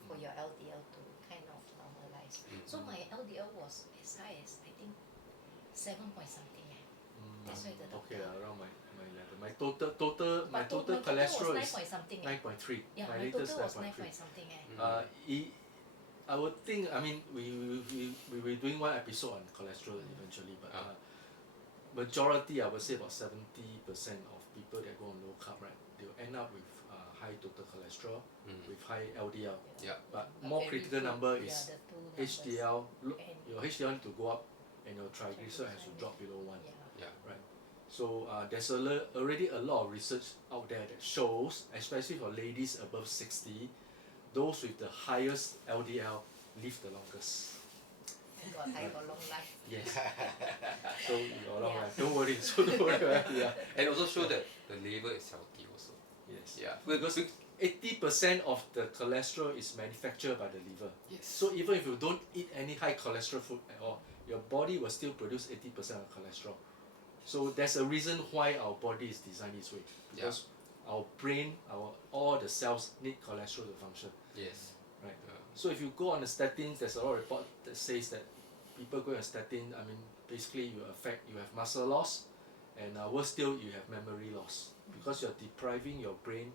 for your LDL to kind of normalize. So my LDL was as high as I think 7 point something. That's why the doctor. Okay, around my level. My total cholesterol was 9 is point something. 9.3. Yeah, my my latest total was 9 9.3. point something. I would think. I mean, we were doing one episode on cholesterol eventually, but majority, I would say about 70% of people that go on low carb, right, they will end up with high total cholesterol, with high LDL. Yeah. But more critical number is the two numbers. HDL. And Your HDL need to go up, and your triglyceride has to drop below 1. Yeah. Right. So there's already a lot of research out there that shows, especially for ladies above 60, those with the highest LDL live the longest. God, I got long life. Yes. So you're long life. Don't worry. So don't worry. Yeah. And also show that the liver is healthy also. Yes. Yeah. Because 80% of the cholesterol is manufactured by the liver. Yes. So even if you don't eat any high cholesterol food at all, your body will still produce 80% of cholesterol. So there's a reason why our body is designed this way. Because our brain, all the cells need cholesterol to function. Yes. Right. So if you go on the statins, there's a lot of report that says that people go on statin, I mean, basically you have muscle loss, and worse still, you have memory loss because you're depriving your brain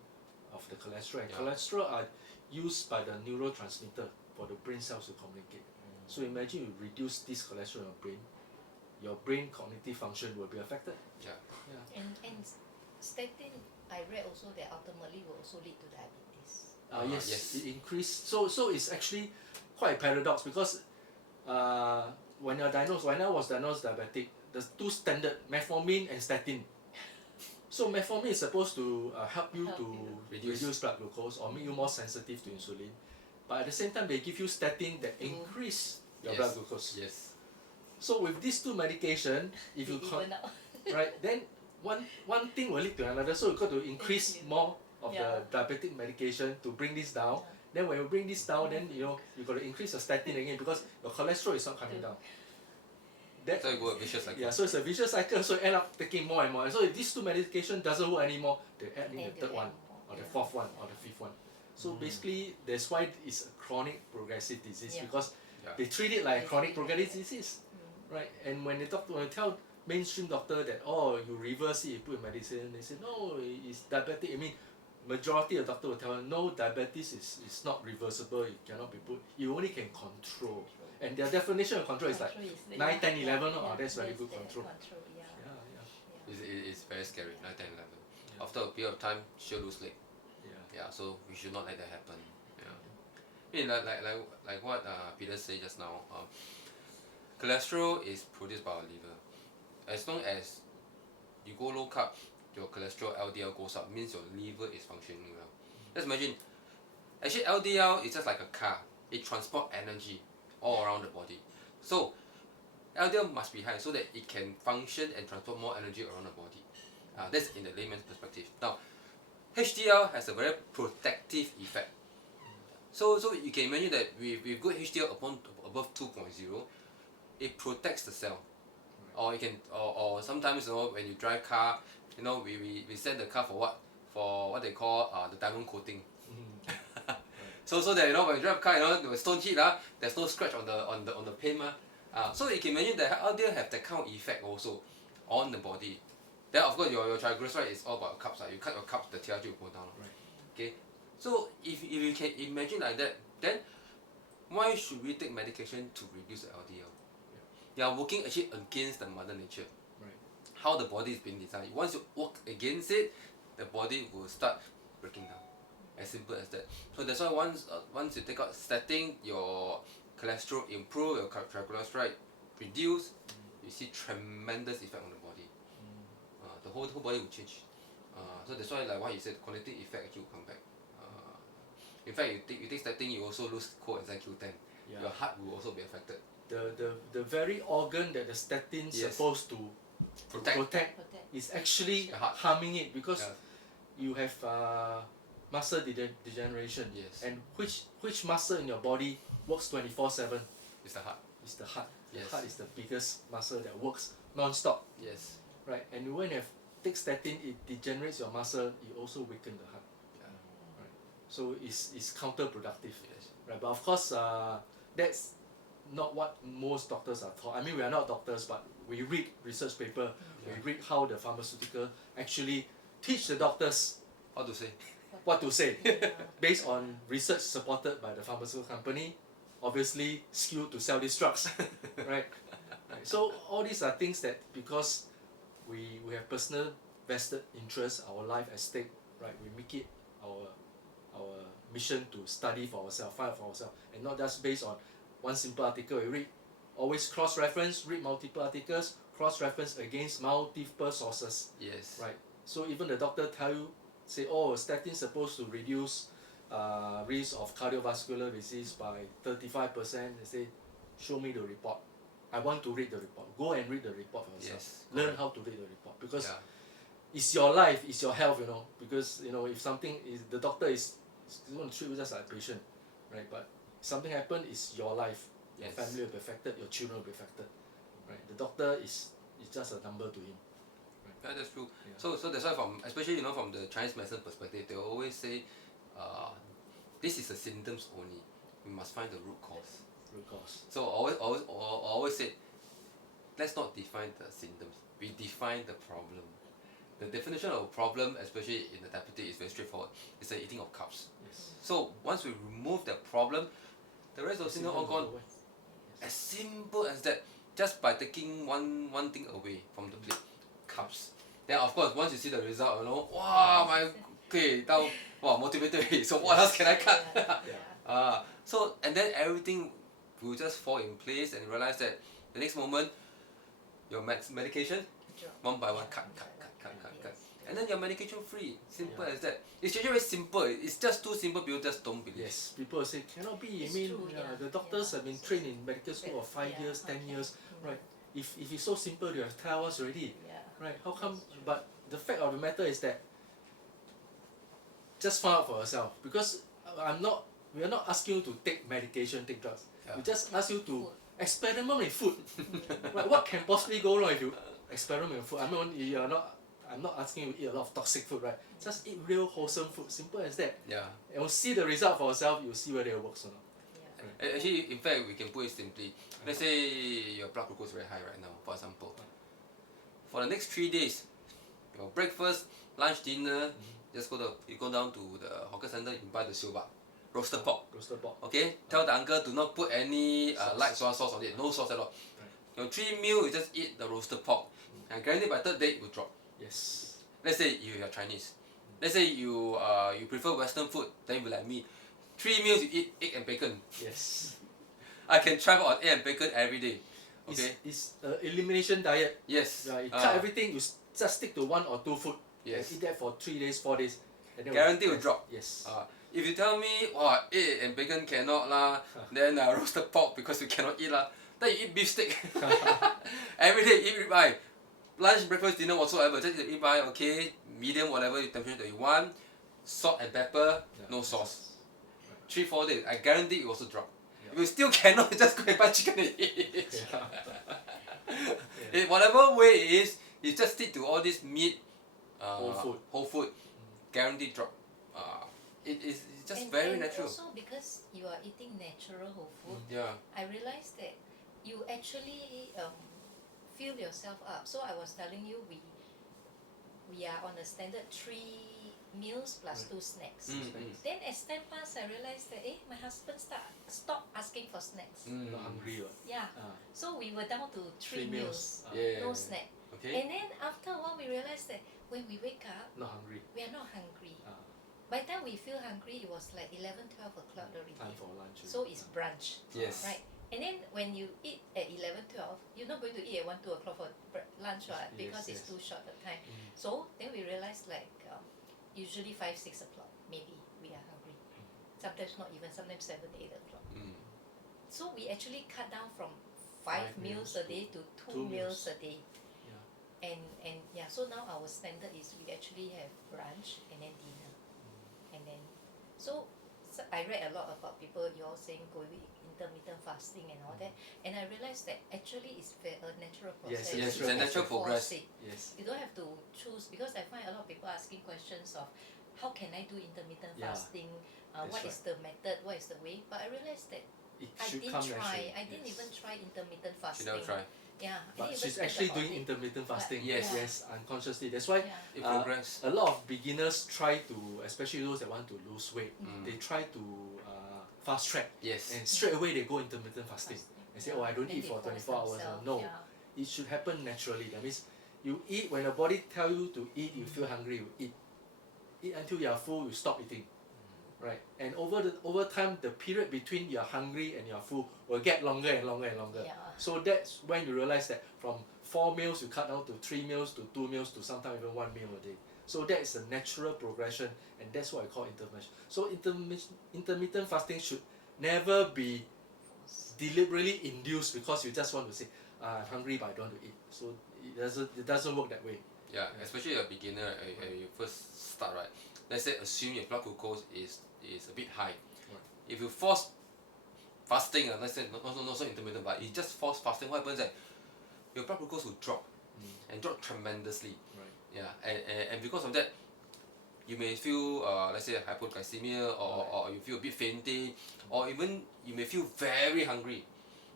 of the cholesterol. And cholesterol are used by the neurotransmitter for the brain cells to communicate. So imagine you reduce this cholesterol in your brain cognitive function will be affected. Yeah. And statin, I read also that ultimately will also lead to diabetes. Yes, it increased. So it's actually quite a paradox because when I was diagnosed diabetic, there's two standard, metformin and statin. So metformin is supposed to help you to reduce blood glucose or make you more sensitive to insulin. But at the same time, they give you statin that increase your blood glucose. Yes. So with these two medication, if you right, then one thing will lead to another. So you got to increase more of the diabetic medication to bring this down. Then when you bring this down, then you got to increase the statin again because your cholesterol is not coming down. So you go a vicious cycle. Yeah, so it's a vicious cycle. So you end up taking more and more. So if these two medication doesn't work anymore, they add in the third one, or the fourth one, or the fifth one. So basically, that's why it's a chronic progressive disease because they treat it like a chronic progressive disease, right? And when they tell mainstream doctor that you reverse it, you put in medicine, they say no, it's diabetic. I mean, majority of doctor will tell them no, diabetes is not reversible. It cannot be put. You only can control. And their definition of control is like 9, 10, 11. That's very good control. It's very scary. 9, 10, 11. After a period of time, she'll lose leg. Yeah. So we should not let that happen. I mean, like what Peter said just now. Cholesterol is produced by our liver. As long as you go low carb, your cholesterol LDL goes up. Means your liver is functioning well. Let's imagine. Actually, LDL is just like a car. It transports energy all around the body. So LDL must be high so that it can function and transport more energy around the body. That's in the layman's perspective. Now, HDL has a very protective effect. So you can imagine that with good HDL above 2.0, it protects the cell. Or or sometimes when you drive car, we send the car for what? For what they call the diamond coating. So that when you drive a car, the stone hit, there's no scratch on the paint. So you can imagine that LDL have that kind of effect also on the body. Then of course your triglyceride is all about carbs. You cut your carbs, the TRG will go down. Right. Okay. So if you can imagine like that, then why should we take medication to reduce the LDL? You are working actually against the mother nature. Right. How the body is being designed. Once you work against it, the body will start breaking down. As simple as that. So that's why once you take out statin, your cholesterol improve, your triglyceride reduce, you see tremendous effect on the body. The whole body will change. So that's why like what you said, cognitive effect actually will come back. In fact, you take statin, you also lose coenzyme Q10. Your heart will also be affected. The very organ that the statin is supposed to protect is actually harming it because you have muscle degeneration. Yes. And which muscle in your body works 24/7? It's the heart. It's the heart. Yes. The heart is the biggest muscle that works non-stop. Yes. Right. And when you take statin, it degenerates your muscle. It also weakens the heart. Right. So it's counterproductive. Yes. Right. But of course, that's not what most doctors are taught. I mean, we are not doctors, but we read research paper. We read how the pharmaceutical actually teach the doctors How to say? what to say based on research supported by the pharmaceutical company, obviously skilled to sell these drugs. Right? So all these are things that because we have personal vested interest, our life at stake, right? We make it our mission to study for ourselves, find out for ourselves, and not just based on one simple article we read. Always cross-reference, read multiple articles, cross-reference against multiple sources. Yes. Right. So even the doctor tell you, say, statin supposed to reduce risk of cardiovascular disease by 35%. They say, show me the report. I want to read the report. Go and read the report for yourself. Yes, Learn correct. how to read the report because Yeah. it's your life, it's your health, because if something is the doctor is going to treat you just like a patient, right? But something happen is your life, your Yes. family will be affected, your children will be affected, right? The doctor is just a number to him. Yeah, that's true. Yeah. So that's why especially from the Chinese medicine perspective, they always say, this is the symptoms only. We must find the root cause. Root cause. So always say, let's not define the symptoms. We define the problem. The definition of problem, especially in the diabetes, is very straightforward. It's the eating of carbs. Yes. So once we remove the problem, the rest of the symptoms all gone. As simple as that. Just by taking one thing away from the plate, carbs. Then of course once you see the result, wow, motivated already. So what else can I cut? Yeah. So and then everything will just fall in place and realize that the next moment your medication one by one cut. And then you're medication free. Simple Yeah. as that. It's actually very simple. It's just too simple, people just don't believe. Yes, people say cannot be. It's I mean, true, yeah. the doctors Yeah. have been trained in medical school for 5 years, 10 years, right? If it's so simple, you have tell us already, Yeah. right? How come? That's true. But the fact of the matter is that just find out for yourself because we are not asking you to take medication, take drugs. Yeah. We just ask you to Food. experiment with food. Right? What can possibly go wrong if you experiment with food? I'm not asking you to eat a lot of toxic food, right? Just eat real wholesome food. Simple as that. Yeah. And you'll see the result for yourself. You'll see whether it works or not. Yeah. Actually, in fact, we can put it simply. Let's say your blood glucose is very high right now, for example. For the next 3 days, your breakfast, lunch, dinner, you go down to the hawker center, you buy the silba, roasted pork. Roasted pork. Okay, tell the uncle do not put any Sauce. light soy sauce on it, no sauce at all. Right. Your 3 meal, you just eat the roasted pork. And guarantee by third day it will drop. Yes. Let's say you are Chinese. Let's say you prefer Western food, then you be like me. 3 meals you eat egg and bacon. Yes. I can travel on egg and bacon every day. Okay. It's elimination diet. Yes. Right. You cut everything. You just stick to 1 or 2 food. Yes. And eat that for 3 days, 4 days. And then Guarantee will drop. Yes. If you tell me, egg and bacon cannot lah, then roasted pork because you cannot eat lah, then you eat beef steak. Every day eat ribeye. Lunch, breakfast, dinner, whatsoever, just eat ribeye, okay, medium, whatever temperature that you want, salt and pepper, no sauce. 3-4 days, I guarantee it will also drop. If you still cannot, just go and buy chicken and eat. In whatever way it is, you just stick to all this meat, whole food, guaranteed drop. It's just and, very and natural. Also because you are eating natural whole food, Yeah. I realized that you actually fill yourself up. So I was telling you we are on a standard 3 meals plus 2 snacks. Then as time passed, I realized that my husband stopped asking for snacks. Not hungry. Yeah. So we were down to 3 meals, Yeah. no snack. Okay. And then after a while, we realized that when we wake up, Not hungry. we are not hungry. By the time we feel hungry, it was like 11, 12 o'clock already. Time for lunch. So it's brunch. Yes. Right. And then when you eat at 11, 12, you're not going to eat at 1, 2 o'clock for lunch, right? Because it's too short a time. So then we realized like usually 5, 6 o'clock, maybe we are hungry. Sometimes not even, sometimes 7, 8 o'clock. So we actually cut down from 5 meals a day to 2 meals a day. Yeah. And so now our standard is we actually have brunch and then dinner. And then, so I read a lot about people, you're saying going intermittent fasting and all that, and I realized that actually it's a natural process. Yes, it's a natural progress. Yes. You don't have to choose, because I find a lot of people asking questions of how can I do intermittent fasting, what is the method, what is the way, but I realized that I didn't try. I didn't even try intermittent fasting. You never try. Yeah, But she's actually doing intermittent fasting. Yes. Yes, unconsciously. That's why It progress. a lot of beginners try to, especially those that want to lose weight, they try to fast track Yes. and straight away they go intermittent fasting. They say, I don't eat for 24 hours. No, it should happen naturally. That means you eat, when the body tell you to eat, you feel hungry, you eat. Eat until you are full, you stop eating. Right, and over time, the period between you're hungry and you're full will get longer and longer and longer. Yeah. So that's when you realize that from 4 meals you cut down to 3 meals to 2 meals to sometimes even 1 meal a day. So that is a natural progression, and that's what I call intermittent. So intermittent fasting should never be deliberately induced because you just want to say, I'm hungry but I don't want to eat. So it doesn't work that way. Yeah, especially a beginner, right? When you first start, right? Let's say assume your blood glucose is a bit high. Right. If you force fasting, let's say not so intermittent, but you just force fasting, what happens is that your blood glucose will drop and drop tremendously. Right. Yeah, and because of that, you may feel let's say hypoglycemia or you feel a bit fainting, or even you may feel very hungry.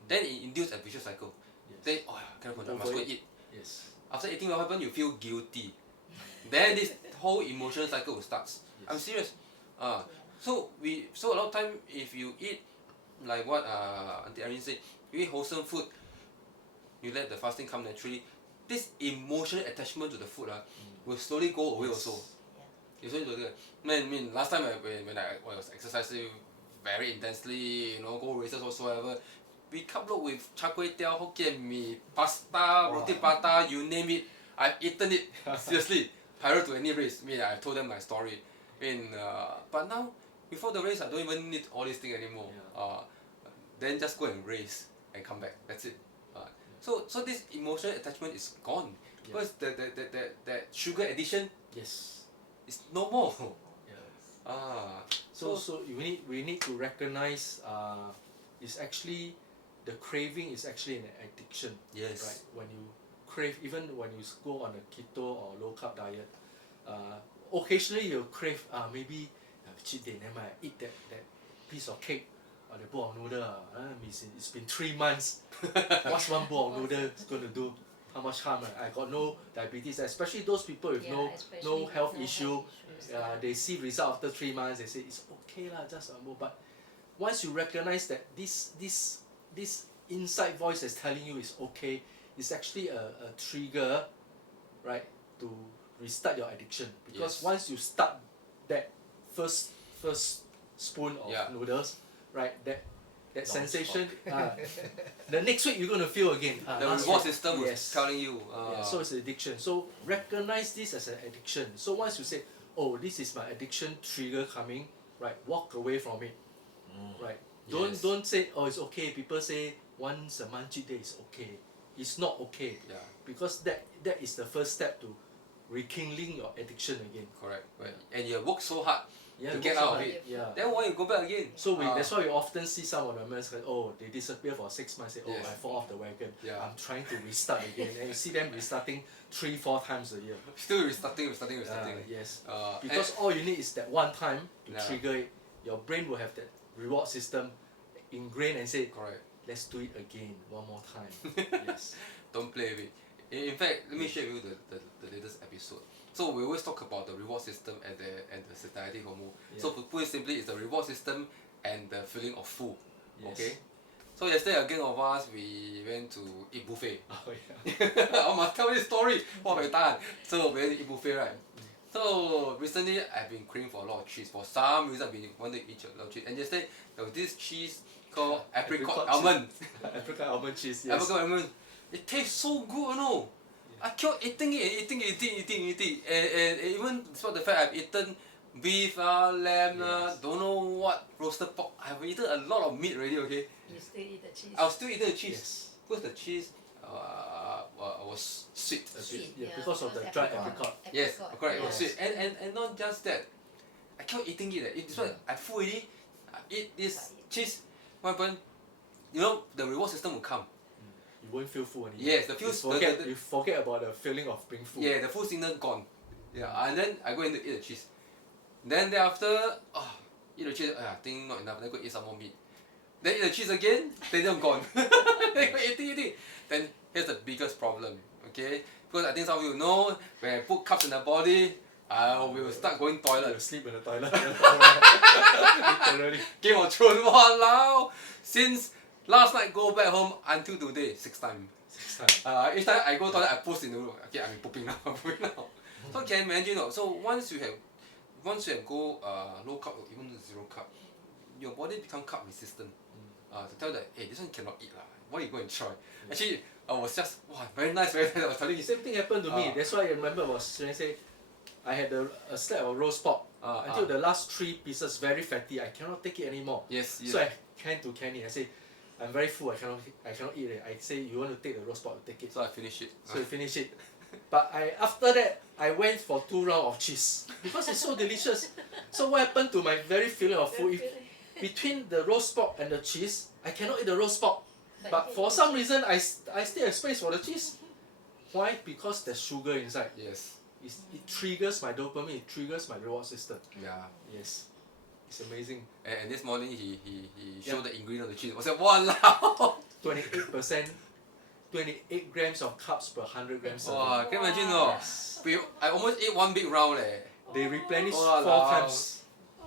Then it induces a vicious cycle. Yes. Then cannot control, must go and eat. Yes. After eating, what happens? You feel guilty. Then this whole emotional cycle starts. Yes. I'm serious. So a lot of time if you eat like what Auntie Irene said, you eat wholesome food, you let the fasting come naturally. This emotional attachment to the food will slowly go away also. You slowly go. I mean last time when I was exercising very intensely, go races whatsoever, we coupled with char kway teow, Hokkien mee, pasta, roti prata, you name it, I've eaten it seriously prior to any race. I mean, I told them my story. But now before the race, I don't even need all these things anymore. Then just go and race and come back. That's it. So this emotional attachment is gone because that sugar addiction Yes. is no more. So we need to recognize it's actually the craving is actually an addiction. Yes. Right. When you crave, even when you go on a keto or low carb diet, occasionally you'll crave maybe cheat day. Never mind, eat that piece of cake or the bowl of noodle. It's been 3 months. What's one bowl of noodle going to do? How much harm? I got no diabetes, especially those people with no health issue. They see result after 3 months. They say it's okay lah, just a more. But once you recognize that this inside voice is telling you it's okay, it's actually a trigger, right, to restart your addiction. Because once you start that first spoon of noodles, right, that sensation, the next week you're going to feel again. The reward system is telling you. So it's addiction. So recognize this as an addiction. So once you say, oh, this is my addiction trigger coming, right, walk away from it. Right. Don't say, oh, it's okay. People say once a month cheat day is okay. It's not okay. Yeah. Because that is the first step to rekindling your addiction again. Correct. Right. And you work so hard to you get work so out of hard. it. Yeah. Then why you go back again? So that's why we often see some of the members say, oh, they disappear for 6 months, say, oh, I fall off the wagon. Yeah. I'm trying to restart again. And you see them restarting 3-4 times a year. Still restarting. Yes. Because all you need is that one time to trigger it. Your brain will have that reward system ingrained and say, correct. Let's do it again one more time. Yes. Don't play with it. In fact, let me share with you the latest episode. So we always talk about the reward system and the satiety hormone. So to put it simply, it's the reward system and the feeling of full. Yes. Okay. So yesterday, a gang of us, we went to eat buffet. Oh yeah. I must tell you this story. What we done? So we went to eat buffet, right? So recently, I've been craving for a lot of cheese. For some reason, I've been wanting to eat a lot of cheese. And yesterday, there was this cheese called apricot almond. Apricot almond cheese. Yes. Apricot almond. It tastes so good, you know. I kept eating it, and even despite the fact I've eaten beef, lamb, don't know what, roasted pork. I've eaten a lot of meat already. Okay. You still eat the cheese. I'll still eat the cheese. Yes. Because the cheese was sweet. Because of the dried apricot. Yes, correct. It was sweet, and not just that. I kept eating it. It's why I full already. I eat this cheese. What happened? You know, the reward system will come. You won't feel full anymore. Yes, the feel. You forget about the feeling of being full. Yeah, the full signal gone. Yeah, and then I go in to eat the cheese. Then thereafter, eat the cheese. I think not enough. Then go eat some more meat. Then eat the cheese again. Then gone. Then go eating. Then here's the biggest problem. Okay, because I think some of you know when I put carbs in the body, I will start going toilet. You sleep in the toilet. Literally. Game of Thrones, walao. Since last night go back home until today, 6 times. 6 times. Each time I go toilet, I post in the room. Okay, I'm pooping now. So can you imagine? So once you have go low carb or even zero carb, your body become carb resistant. To tell that, hey, this one cannot eat lah. Why you go and try? Actually, I was just very nice. I was telling you. Same thing happened to me. That's why I remember I was trying to say, I had a slab of roast pork until the last 3 pieces very fatty. I cannot take it anymore. Yes. So I hand to Kenny. I say, I'm very full. I cannot eat it. I say you want to take the roast pork, you take it. So I finish it. So you finish it. But after that I went for 2 rounds of cheese because it's so delicious. So what happened to my very feeling of food? Between the roast pork and the cheese, I cannot eat the roast pork. But for some reason, I still have space for the cheese. Why? Because there's sugar inside. Yes. It triggers my dopamine. It triggers my reward system. Yeah. Yes. It's amazing. And this morning he showed the ingredient of the cheese. I was like, wow. 28%, 28 grams of carbs per 100 grams. Wow, can you imagine no? I almost ate one big round leh. They replenish Oh, 4 lao. times.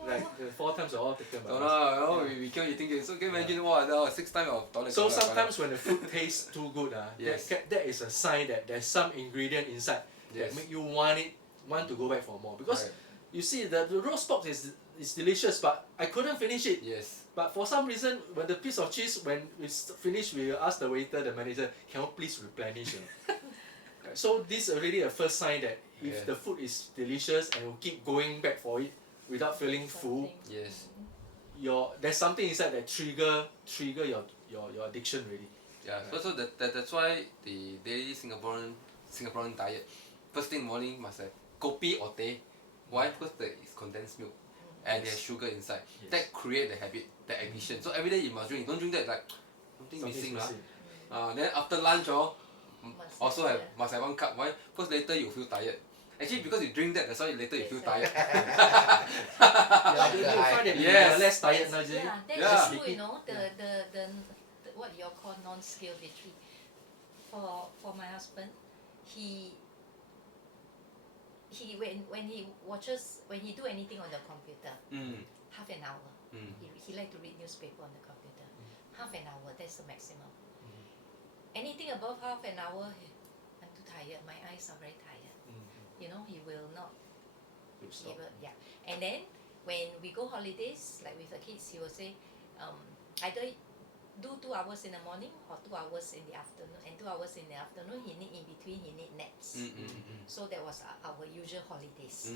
Like the 4 times are all taken by No, us. no, we keep eating it. So can you imagine wow, 6 times of toilet. So sometimes when the food tastes too good, Yes. that is a sign that there's some ingredient inside Yes. that make you want to go back for more. Because Right. you see the roast pork is delicious, but I couldn't finish it. Yes. But for some reason, when the piece of cheese, when it's finished, we ask the waiter, the manager, can you please replenish? So this is already a first sign that if Yeah. the food is delicious and you keep going back for it without feeling full, Yes. there's something inside that trigger your addiction really. Yeah. So that's why the daily Singaporean diet, first thing morning must have kopi or teh. Why? Because it's condensed milk. And there's sugar inside. Yes. That create the habit, the addiction. So every day you must drink. Don't drink that like something missing lah. Then after lunch also must have 1 cup. Why? Because later you feel tired. Actually because you drink that, that's why later you feel tired. Yeah, you find that you are less tired now, is it? Yeah, that's Yeah. true. You know, the what you call non-skill victory. For my husband, he when he do anything on the computer, half an hour. He like to read newspaper on the computer. Half an hour, that's the maximum. Anything above half an hour, I'm too tired. My eyes are very tired. You know, he will not. Yeah. And then when we go holidays, like with the kids, he will say, either do 2 hours in the morning or 2 hours in the afternoon. And 2 hours in the afternoon, he need in between, he need naps. So that was our usual holidays.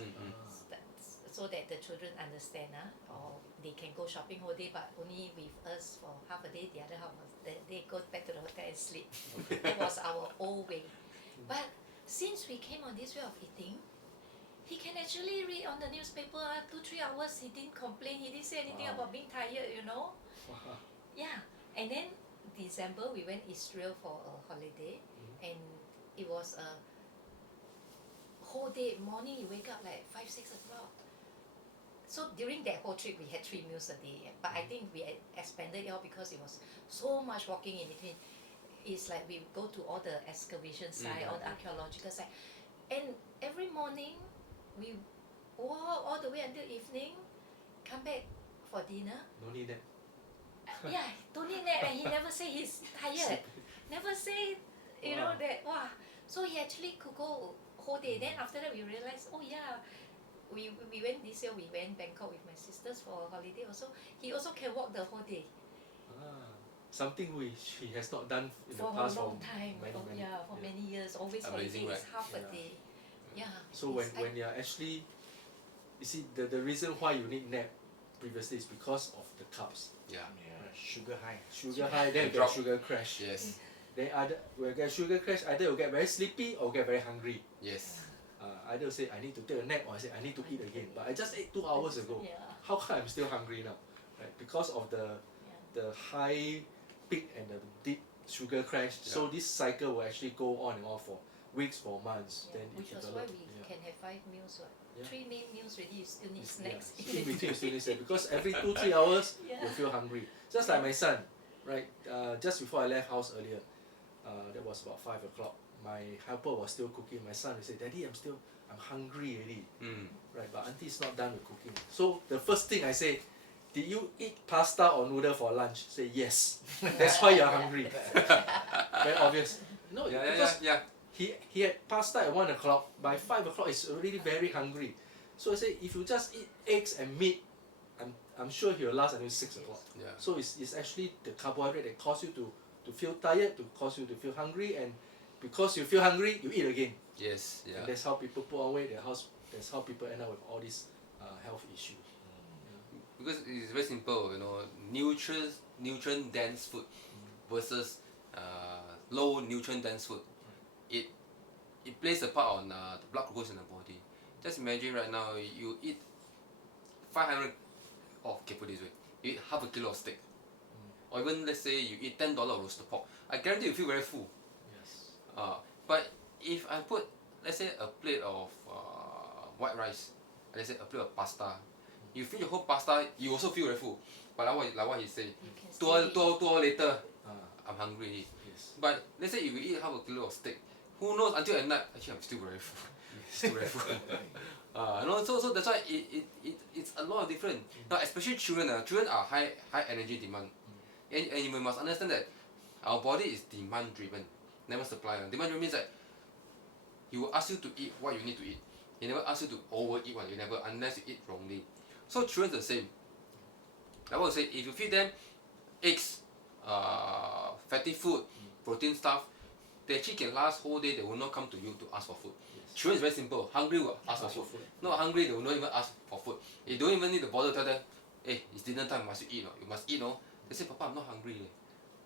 So that the children understand, or they can go shopping whole day, but only with us for half a day. The other half of the day go back to the hotel and sleep. That was our old way. But since we came on this way of eating, he can actually read on the newspaper 2-3 hours. He didn't complain. He didn't say anything about being tired. You know. Yeah. And then December we went Israel for a holiday, and it was a whole day. Morning you wake up like 5-6 o'clock. So during that whole trip we had 3 meals a day. But I think we expanded it all because it was so much walking in between. It's like we go to all the excavation site, all the archaeological site, and every morning we walk all the way until evening, come back for dinner. No need that. Yeah, don't need that, and he never say he's tired. Never say, you know, that wow. So he actually could go whole day. Then after that we realized, oh yeah, we went this year. We went Bangkok with my sisters for a holiday. Also, he also can walk the whole day. Something which he has not done in For the past a long for time. Many years. Always Amazing, holiday right? is half a day. Yeah. So when you're actually, you see the reason why you need nap previously is because of the carbs. Yeah. Sugar high. Sugar high, then you get Drop. sugar crash. Yes. Then when you get sugar crash, either you get very sleepy or get very hungry. Yes. Either say I need to take a nap or I say I need to eat again. But I just ate 2 hours ago. Yeah. How come I'm still hungry now? Right? Because of the high peak and the deep sugar crash. Yeah. So this cycle will actually go on and on for weeks, for months. Yeah. Then Which it was develop. why we can have 5 meals. Yeah. 3 main meals already. You still need snacks. Yeah. In between you still need snacks because every 2-3 hours Yeah. you feel hungry. Just like my son, right? Just before I left house earlier, that was about 5 o'clock. My helper was still cooking. My son will say, "Daddy, I'm hungry already." Right, but auntie is not done with cooking. So the first thing I say, did you eat pasta or noodle for lunch? Say yes. That's why you're hungry. Very obvious. No, because he had pasta at 1 o'clock. By 5 o'clock, he's already very hungry. So I say, if you just eat eggs and meat, I'm sure he will last until 6 o'clock. Yeah. So it's actually the carbohydrate that cause you to feel tired, to cause you to feel hungry, and because you feel hungry, you eat again. Yes. Yeah. And that's how people put on weight. That's how people end up with all these health issues. Because it's very simple, nutrient dense food versus low nutrient dense food. It plays a part on the blood glucose in the body. Just imagine right now you eat 500 put this way, you eat half a kilo of steak, or even let's say you eat $10 roasted pork. I guarantee you feel very full. Yes. But if I put, let's say, a plate of white rice, let's say a plate of pasta, you finish the whole pasta, you also feel very full. But like what he said, You can 2 still eat. hours later, Ah, I'm hungry. yes. But let's say if you eat half a kilo of steak, who knows, until at night, actually I'm still very full. Still very full. So that's why it's a lot of different. Now especially children, children are high energy demand, and you must understand that our body is demand driven, never supply. Demand driven means that he will ask you to eat what you need to eat. He never ask you to overeat what you never, unless you eat wrongly. So children the same. I would say if you feed them eggs, fatty food, protein stuff, they actually can last whole day. They will not come to you to ask for food. Yes. Children is very simple. Hungry will ask for food. Not hungry, they will not even ask for food. You don't even need to bother to tell them, hey, it's dinner time, must you eat? No? You must eat, no? They say, Papa, I'm not hungry.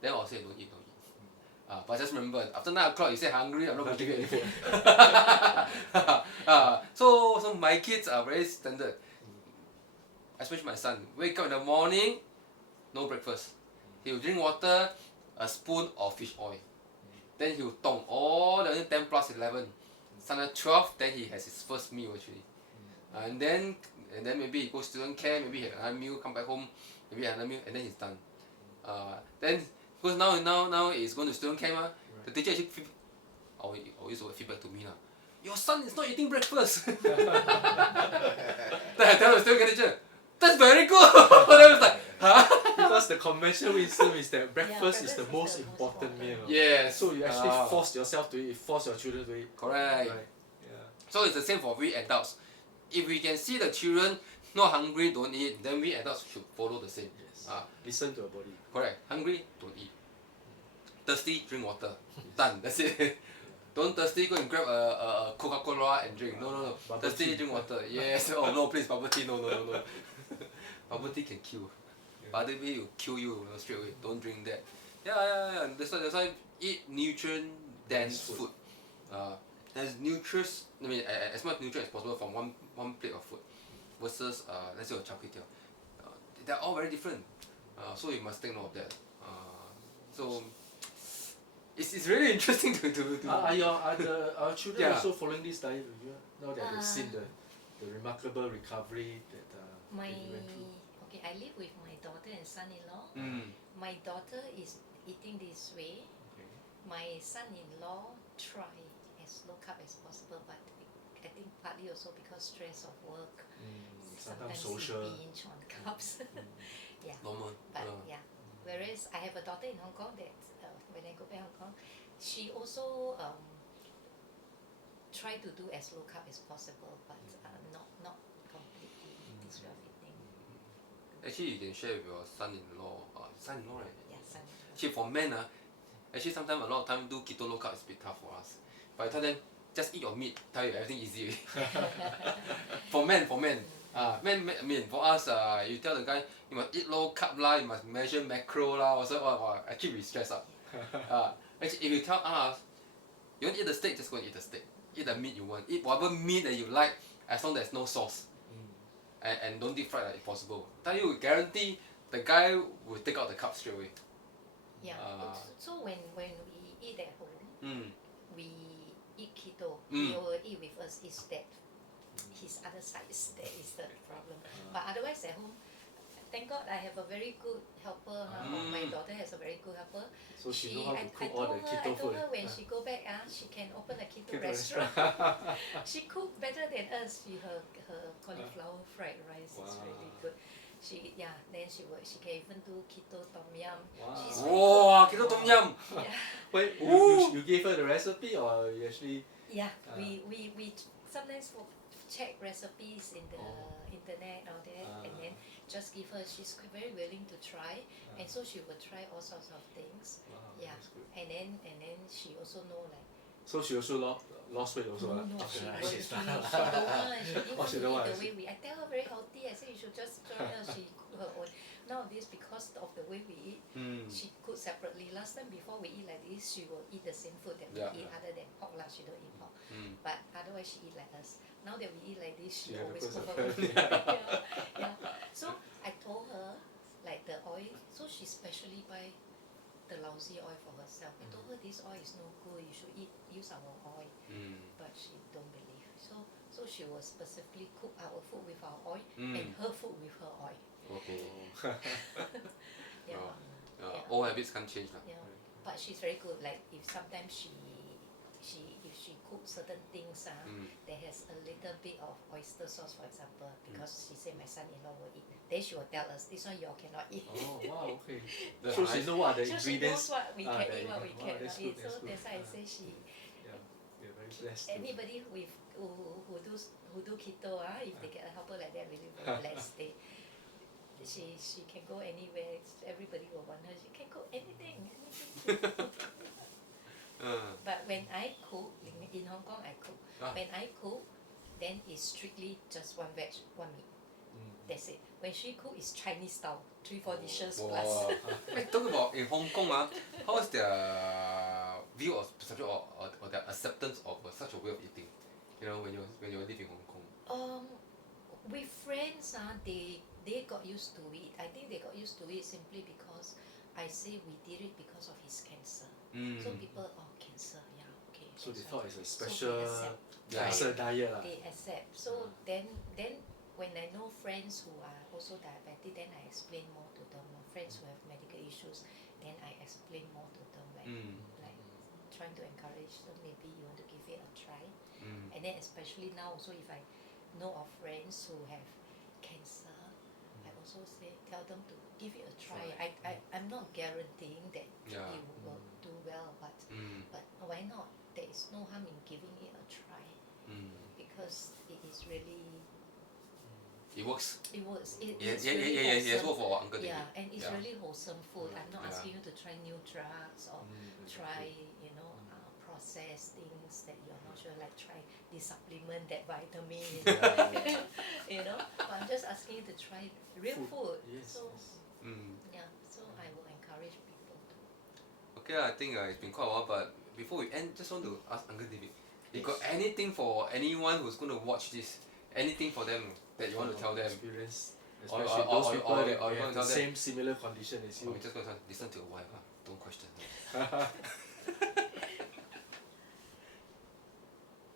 Then I'll say, don't eat. But just remember, after 9 o'clock, you say hungry, I'm not going to give you any food. So my kids are very standard. Especially my son. Wake up in the morning, no breakfast. He will drink water, a spoon of fish oil. Then he will tong all the way 10 plus 11. Sometimes 12, then he has his first meal actually. And then maybe he goes student care, maybe he has another meal, come back home, maybe another meal, and then he's done. Then because now he's going to student care, the teacher actually always feedback to me lah. Your son is not eating breakfast. Then I tell the student teacher, that's very good. Then I was like, huh? Because the conventional wisdom is that breakfast breakfast is the is most the most important important. meal. Yes. So you actually force yourself to eat, force your children to eat. Correct. Right. Yeah. So it's the same for we adults. If we can see the children not hungry, don't eat, then we adults should follow the same. Yes. Listen to your body. Correct. Hungry, don't eat. Thirsty, drink water. Done. That's it. Don't thirsty, go and grab a Coca-Cola and drink. No. Bubble Thirsty, tea. drink water. Yes. Oh no, please, bubble tea. No. Bubble tea can kill. Bubble tea will kill you straight away. Don't drink that. Yeah. That's why eat nutrient dense food. As nutritious, as much nutrient as possible from one plate of food versus let's say a char kway teow. They're all very different. So you must take note of that. So it's really interesting to Are our children Yeah. also following this diet with you? Now that they've seen the remarkable recovery that My that you went through. okay, I live with my daughter and son-in-law. Mm. My daughter is eating this way. Okay. My son-in-law try as low carb as possible, but I think partly also because stress of work. Sometimes Sometimes social. he binge on carbs. Yeah. Normal. But yeah. Whereas I have a daughter in Hong Kong that when I go back Hong Kong, she also try to do as low carb as possible, but not completely disrupting. Actually, you can share with your son-in-law. Son-in-law, right? Yeah, son. Actually, for men, actually sometimes a lot of time do keto low carb is a bit tough for us. But I tell them, just eat your meat. Tell you everything easy. For men. For us, you tell the guy you must eat low carb lah, you must measure macro lah, actually we stress out. Actually, if you tell us you want to eat the steak, just go and eat the steak. Eat the meat you want. Eat whatever meat that you like, as long as there's no sauce. And don't deep fry if possible. Tell you, guarantee the guy will take out the carbs straight away. Yeah. So when we eat at home, we eat keto. He will eat with us. Is that his other sides that is the problem? But otherwise at home, thank God I have a very good helper. My daughter has a very good helper. So she know how to cook all the keto I told food. her when she go back, she can open a keto restaurant. She cook better than us. Her cauliflower fried rice is really good. Then she can even do keto tom yum. She's very Wow, good. keto tom yum. Yeah. Wait, you gave her the recipe or you actually? Yeah, we sometimes check recipes in the internet or there, and then just give her. She's very willing to try, and so she will try all sorts of things. Wow, that's good. And then she also know like. So she also lost weight also. No, she don't want. She didn't want to eat the way we. I tell her very healthy. I say you should just join her. She cook her own. nowadays because of the way we eat, she cook separately. Last time before we eat like this, she will eat the same food that we eat other than pork lah. She don't eat pork, but otherwise she eat like us. Now that we eat like this, she always cook her own. Yeah. So I told her like the oil. So she specially buy the lousy oil for herself. I told her this oil is no good. You should use our oil, but she don't believe. So she will specifically cook our food with our oil and her food with her oil. Okay. Yeah. All habits can't change lah. Yeah. But she's very good. Like if sometimes if she cooks certain things that has a little bit of oyster sauce, for example, because she said my son-in-law will eat. Then she will tell us this one you all cannot eat. Oh wow, okay. That's So she know what are the So she ingredients. knows what we can eat, what we wow, cannot that's eat. good, So that's that's why I good. say she. Yeah, we're very blessed. Anybody who do keto if they get a helper like that, really very blessed. She can go anywhere. Everybody will want her. She can cook anything. But when I cook in Hong Kong, I cook. When I cook, then it's strictly just one veg, one meat. That's it. When she cook, it's Chinese style, 3-4 dishes plus. Talk about in Hong Kong, how is their view of perception or their acceptance of such a way of eating? You know, when you live in Hong Kong. With friends, they got used to it. I think they got used to it simply because I say we did it because of his cancer. So people, cancer, yeah, okay. So they that's thought right. it's a So special they accept. cancer diet lah. They accept. So then when I know friends who are also diabetic, then I explain more to them. Or friends who have medical issues, then I explain more to them, like trying to encourage them. Maybe you want to give it a try. And then especially now, also if I know of friends who have cancer, I also tell them to give it a try. I'm not guaranteeing that you will do well, but why not? There is no harm in giving it a try because it is really. It works. It works. Yes, It's really yes, wholesome. work for Uncle David. Yeah, and it's really wholesome food. I'm not Yeah. asking you to try new drugs or try, processed things that you're not sure, like try this supplement, that vitamin, But I'm just asking you to try real food. Yes, So yes. so I will encourage people to. Okay, I think it's been quite a while, but before we end, just want to ask Uncle David, you got Yes. anything for anyone who's going to watch this? Anything for them that you want to tell them? Experience, Or- especially or- those or- people or- that or you have wanna the tell them? same similar condition as Or you. you just going to listen to your wife, don't question her.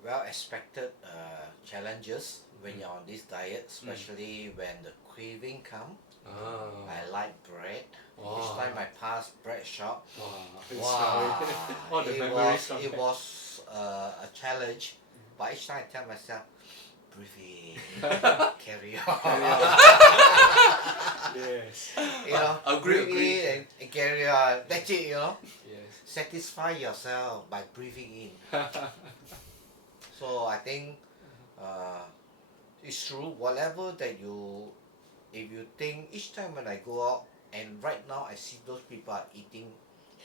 Well expected challenges when you're on this diet, especially when the craving come. I like bread. Each time I pass bread shop, wow, All the it memories was come it back. was a challenge. But each time I tell myself, breathe in, carry on. Yes. Agree. Breathe in and carry on. That's it, Yes. Satisfy yourself by breathing in. So I think it's true. Whatever that if you think each time when I go out, and right now I see those people are eating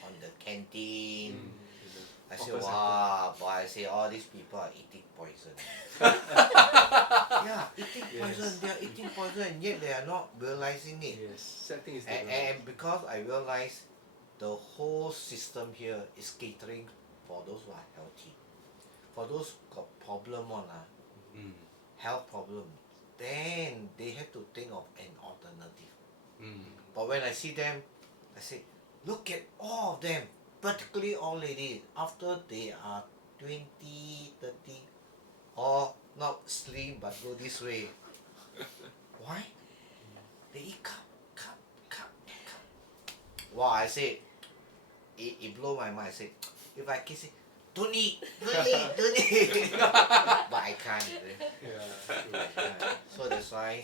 on the canteen. I say, wow, but I say all these people are eating poison. Yeah, eating poison. Yes. They are eating poison, and yet they are not realizing it. Yes. Sad thing is that And because I realize the whole system here is catering for those who are healthy. For those got problem health problem, then they have to think of an alternative. But when I see them, I say, look at all of them, particularly all ladies, after they are 20, 30, or not slim but go this way. Why? They eat cup. Wow, I say, it blow my mind. I say, if I can say, don't eat. But I can't. So that's why.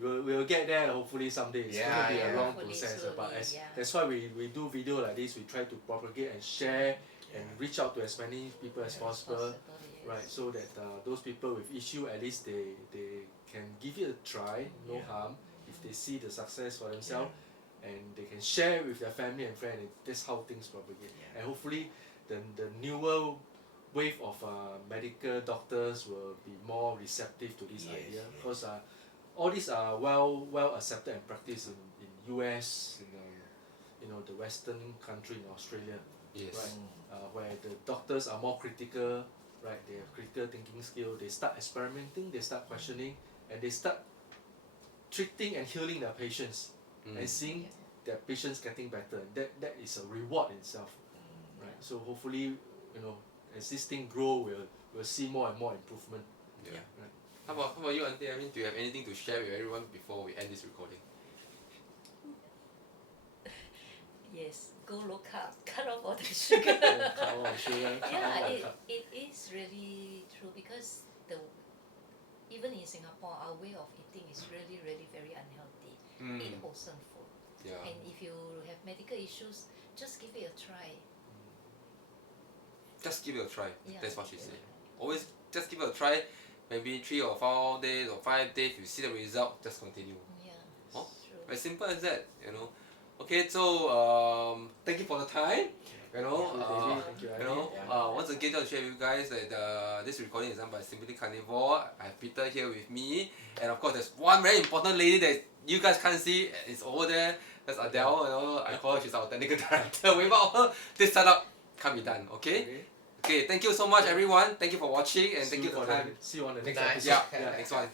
We'll get there hopefully someday. It's gonna be a long Hopefully process. slowly, But yeah. that's why we do video like this. We try to propagate and share and reach out to as many people as possible. Yes. Right, so that those people with issue, at least they can give it a try, no harm, if they see the success for themselves, and they can share with their family and friends. That's how things propagate. And hopefully the newer wave of medical doctors will be more receptive to this idea, because all these are well accepted and practiced in US, the Western country in Australia, Yes. right? Where the doctors are more critical, right? They have critical thinking skill. They start experimenting, they start questioning, and they start treating and healing their patients and seeing their patients getting better. That is a reward in itself, right? So hopefully, as this thing grow, we'll see more and more improvement. Yeah. Right. How about you, Auntie Irene? Do you have anything to share with everyone before we end this recording? Yes, go low carb, cut off all the sugar. Cut all the sugar, cut all Yeah, the carb. it is really true because even in Singapore, our way of eating is really, really very unhealthy. Eat wholesome food. Yeah. And if you have medical issues, just give it a try. Just give it a try. Yeah. That's what she said. Always just give it a try. Maybe 3 or 4 days or 5 days. You see the result, just continue. Yeah, Oh, it's true. as simple as that. Okay, so thank you for the time. Thank you, Irene. Once again, I'll share with you guys that this recording is done by Simply Carnivore. I have Peter here with me, and of course, there's one very important lady that you guys can't see. It's over there. That's Adele. I call her. She's our technical director. Without her, this setup can't be done. Okay. Okay. Thank you so much, everyone. Thank you for watching, and thank you for the time. See you on the next Nice. episode. Yeah. Next one.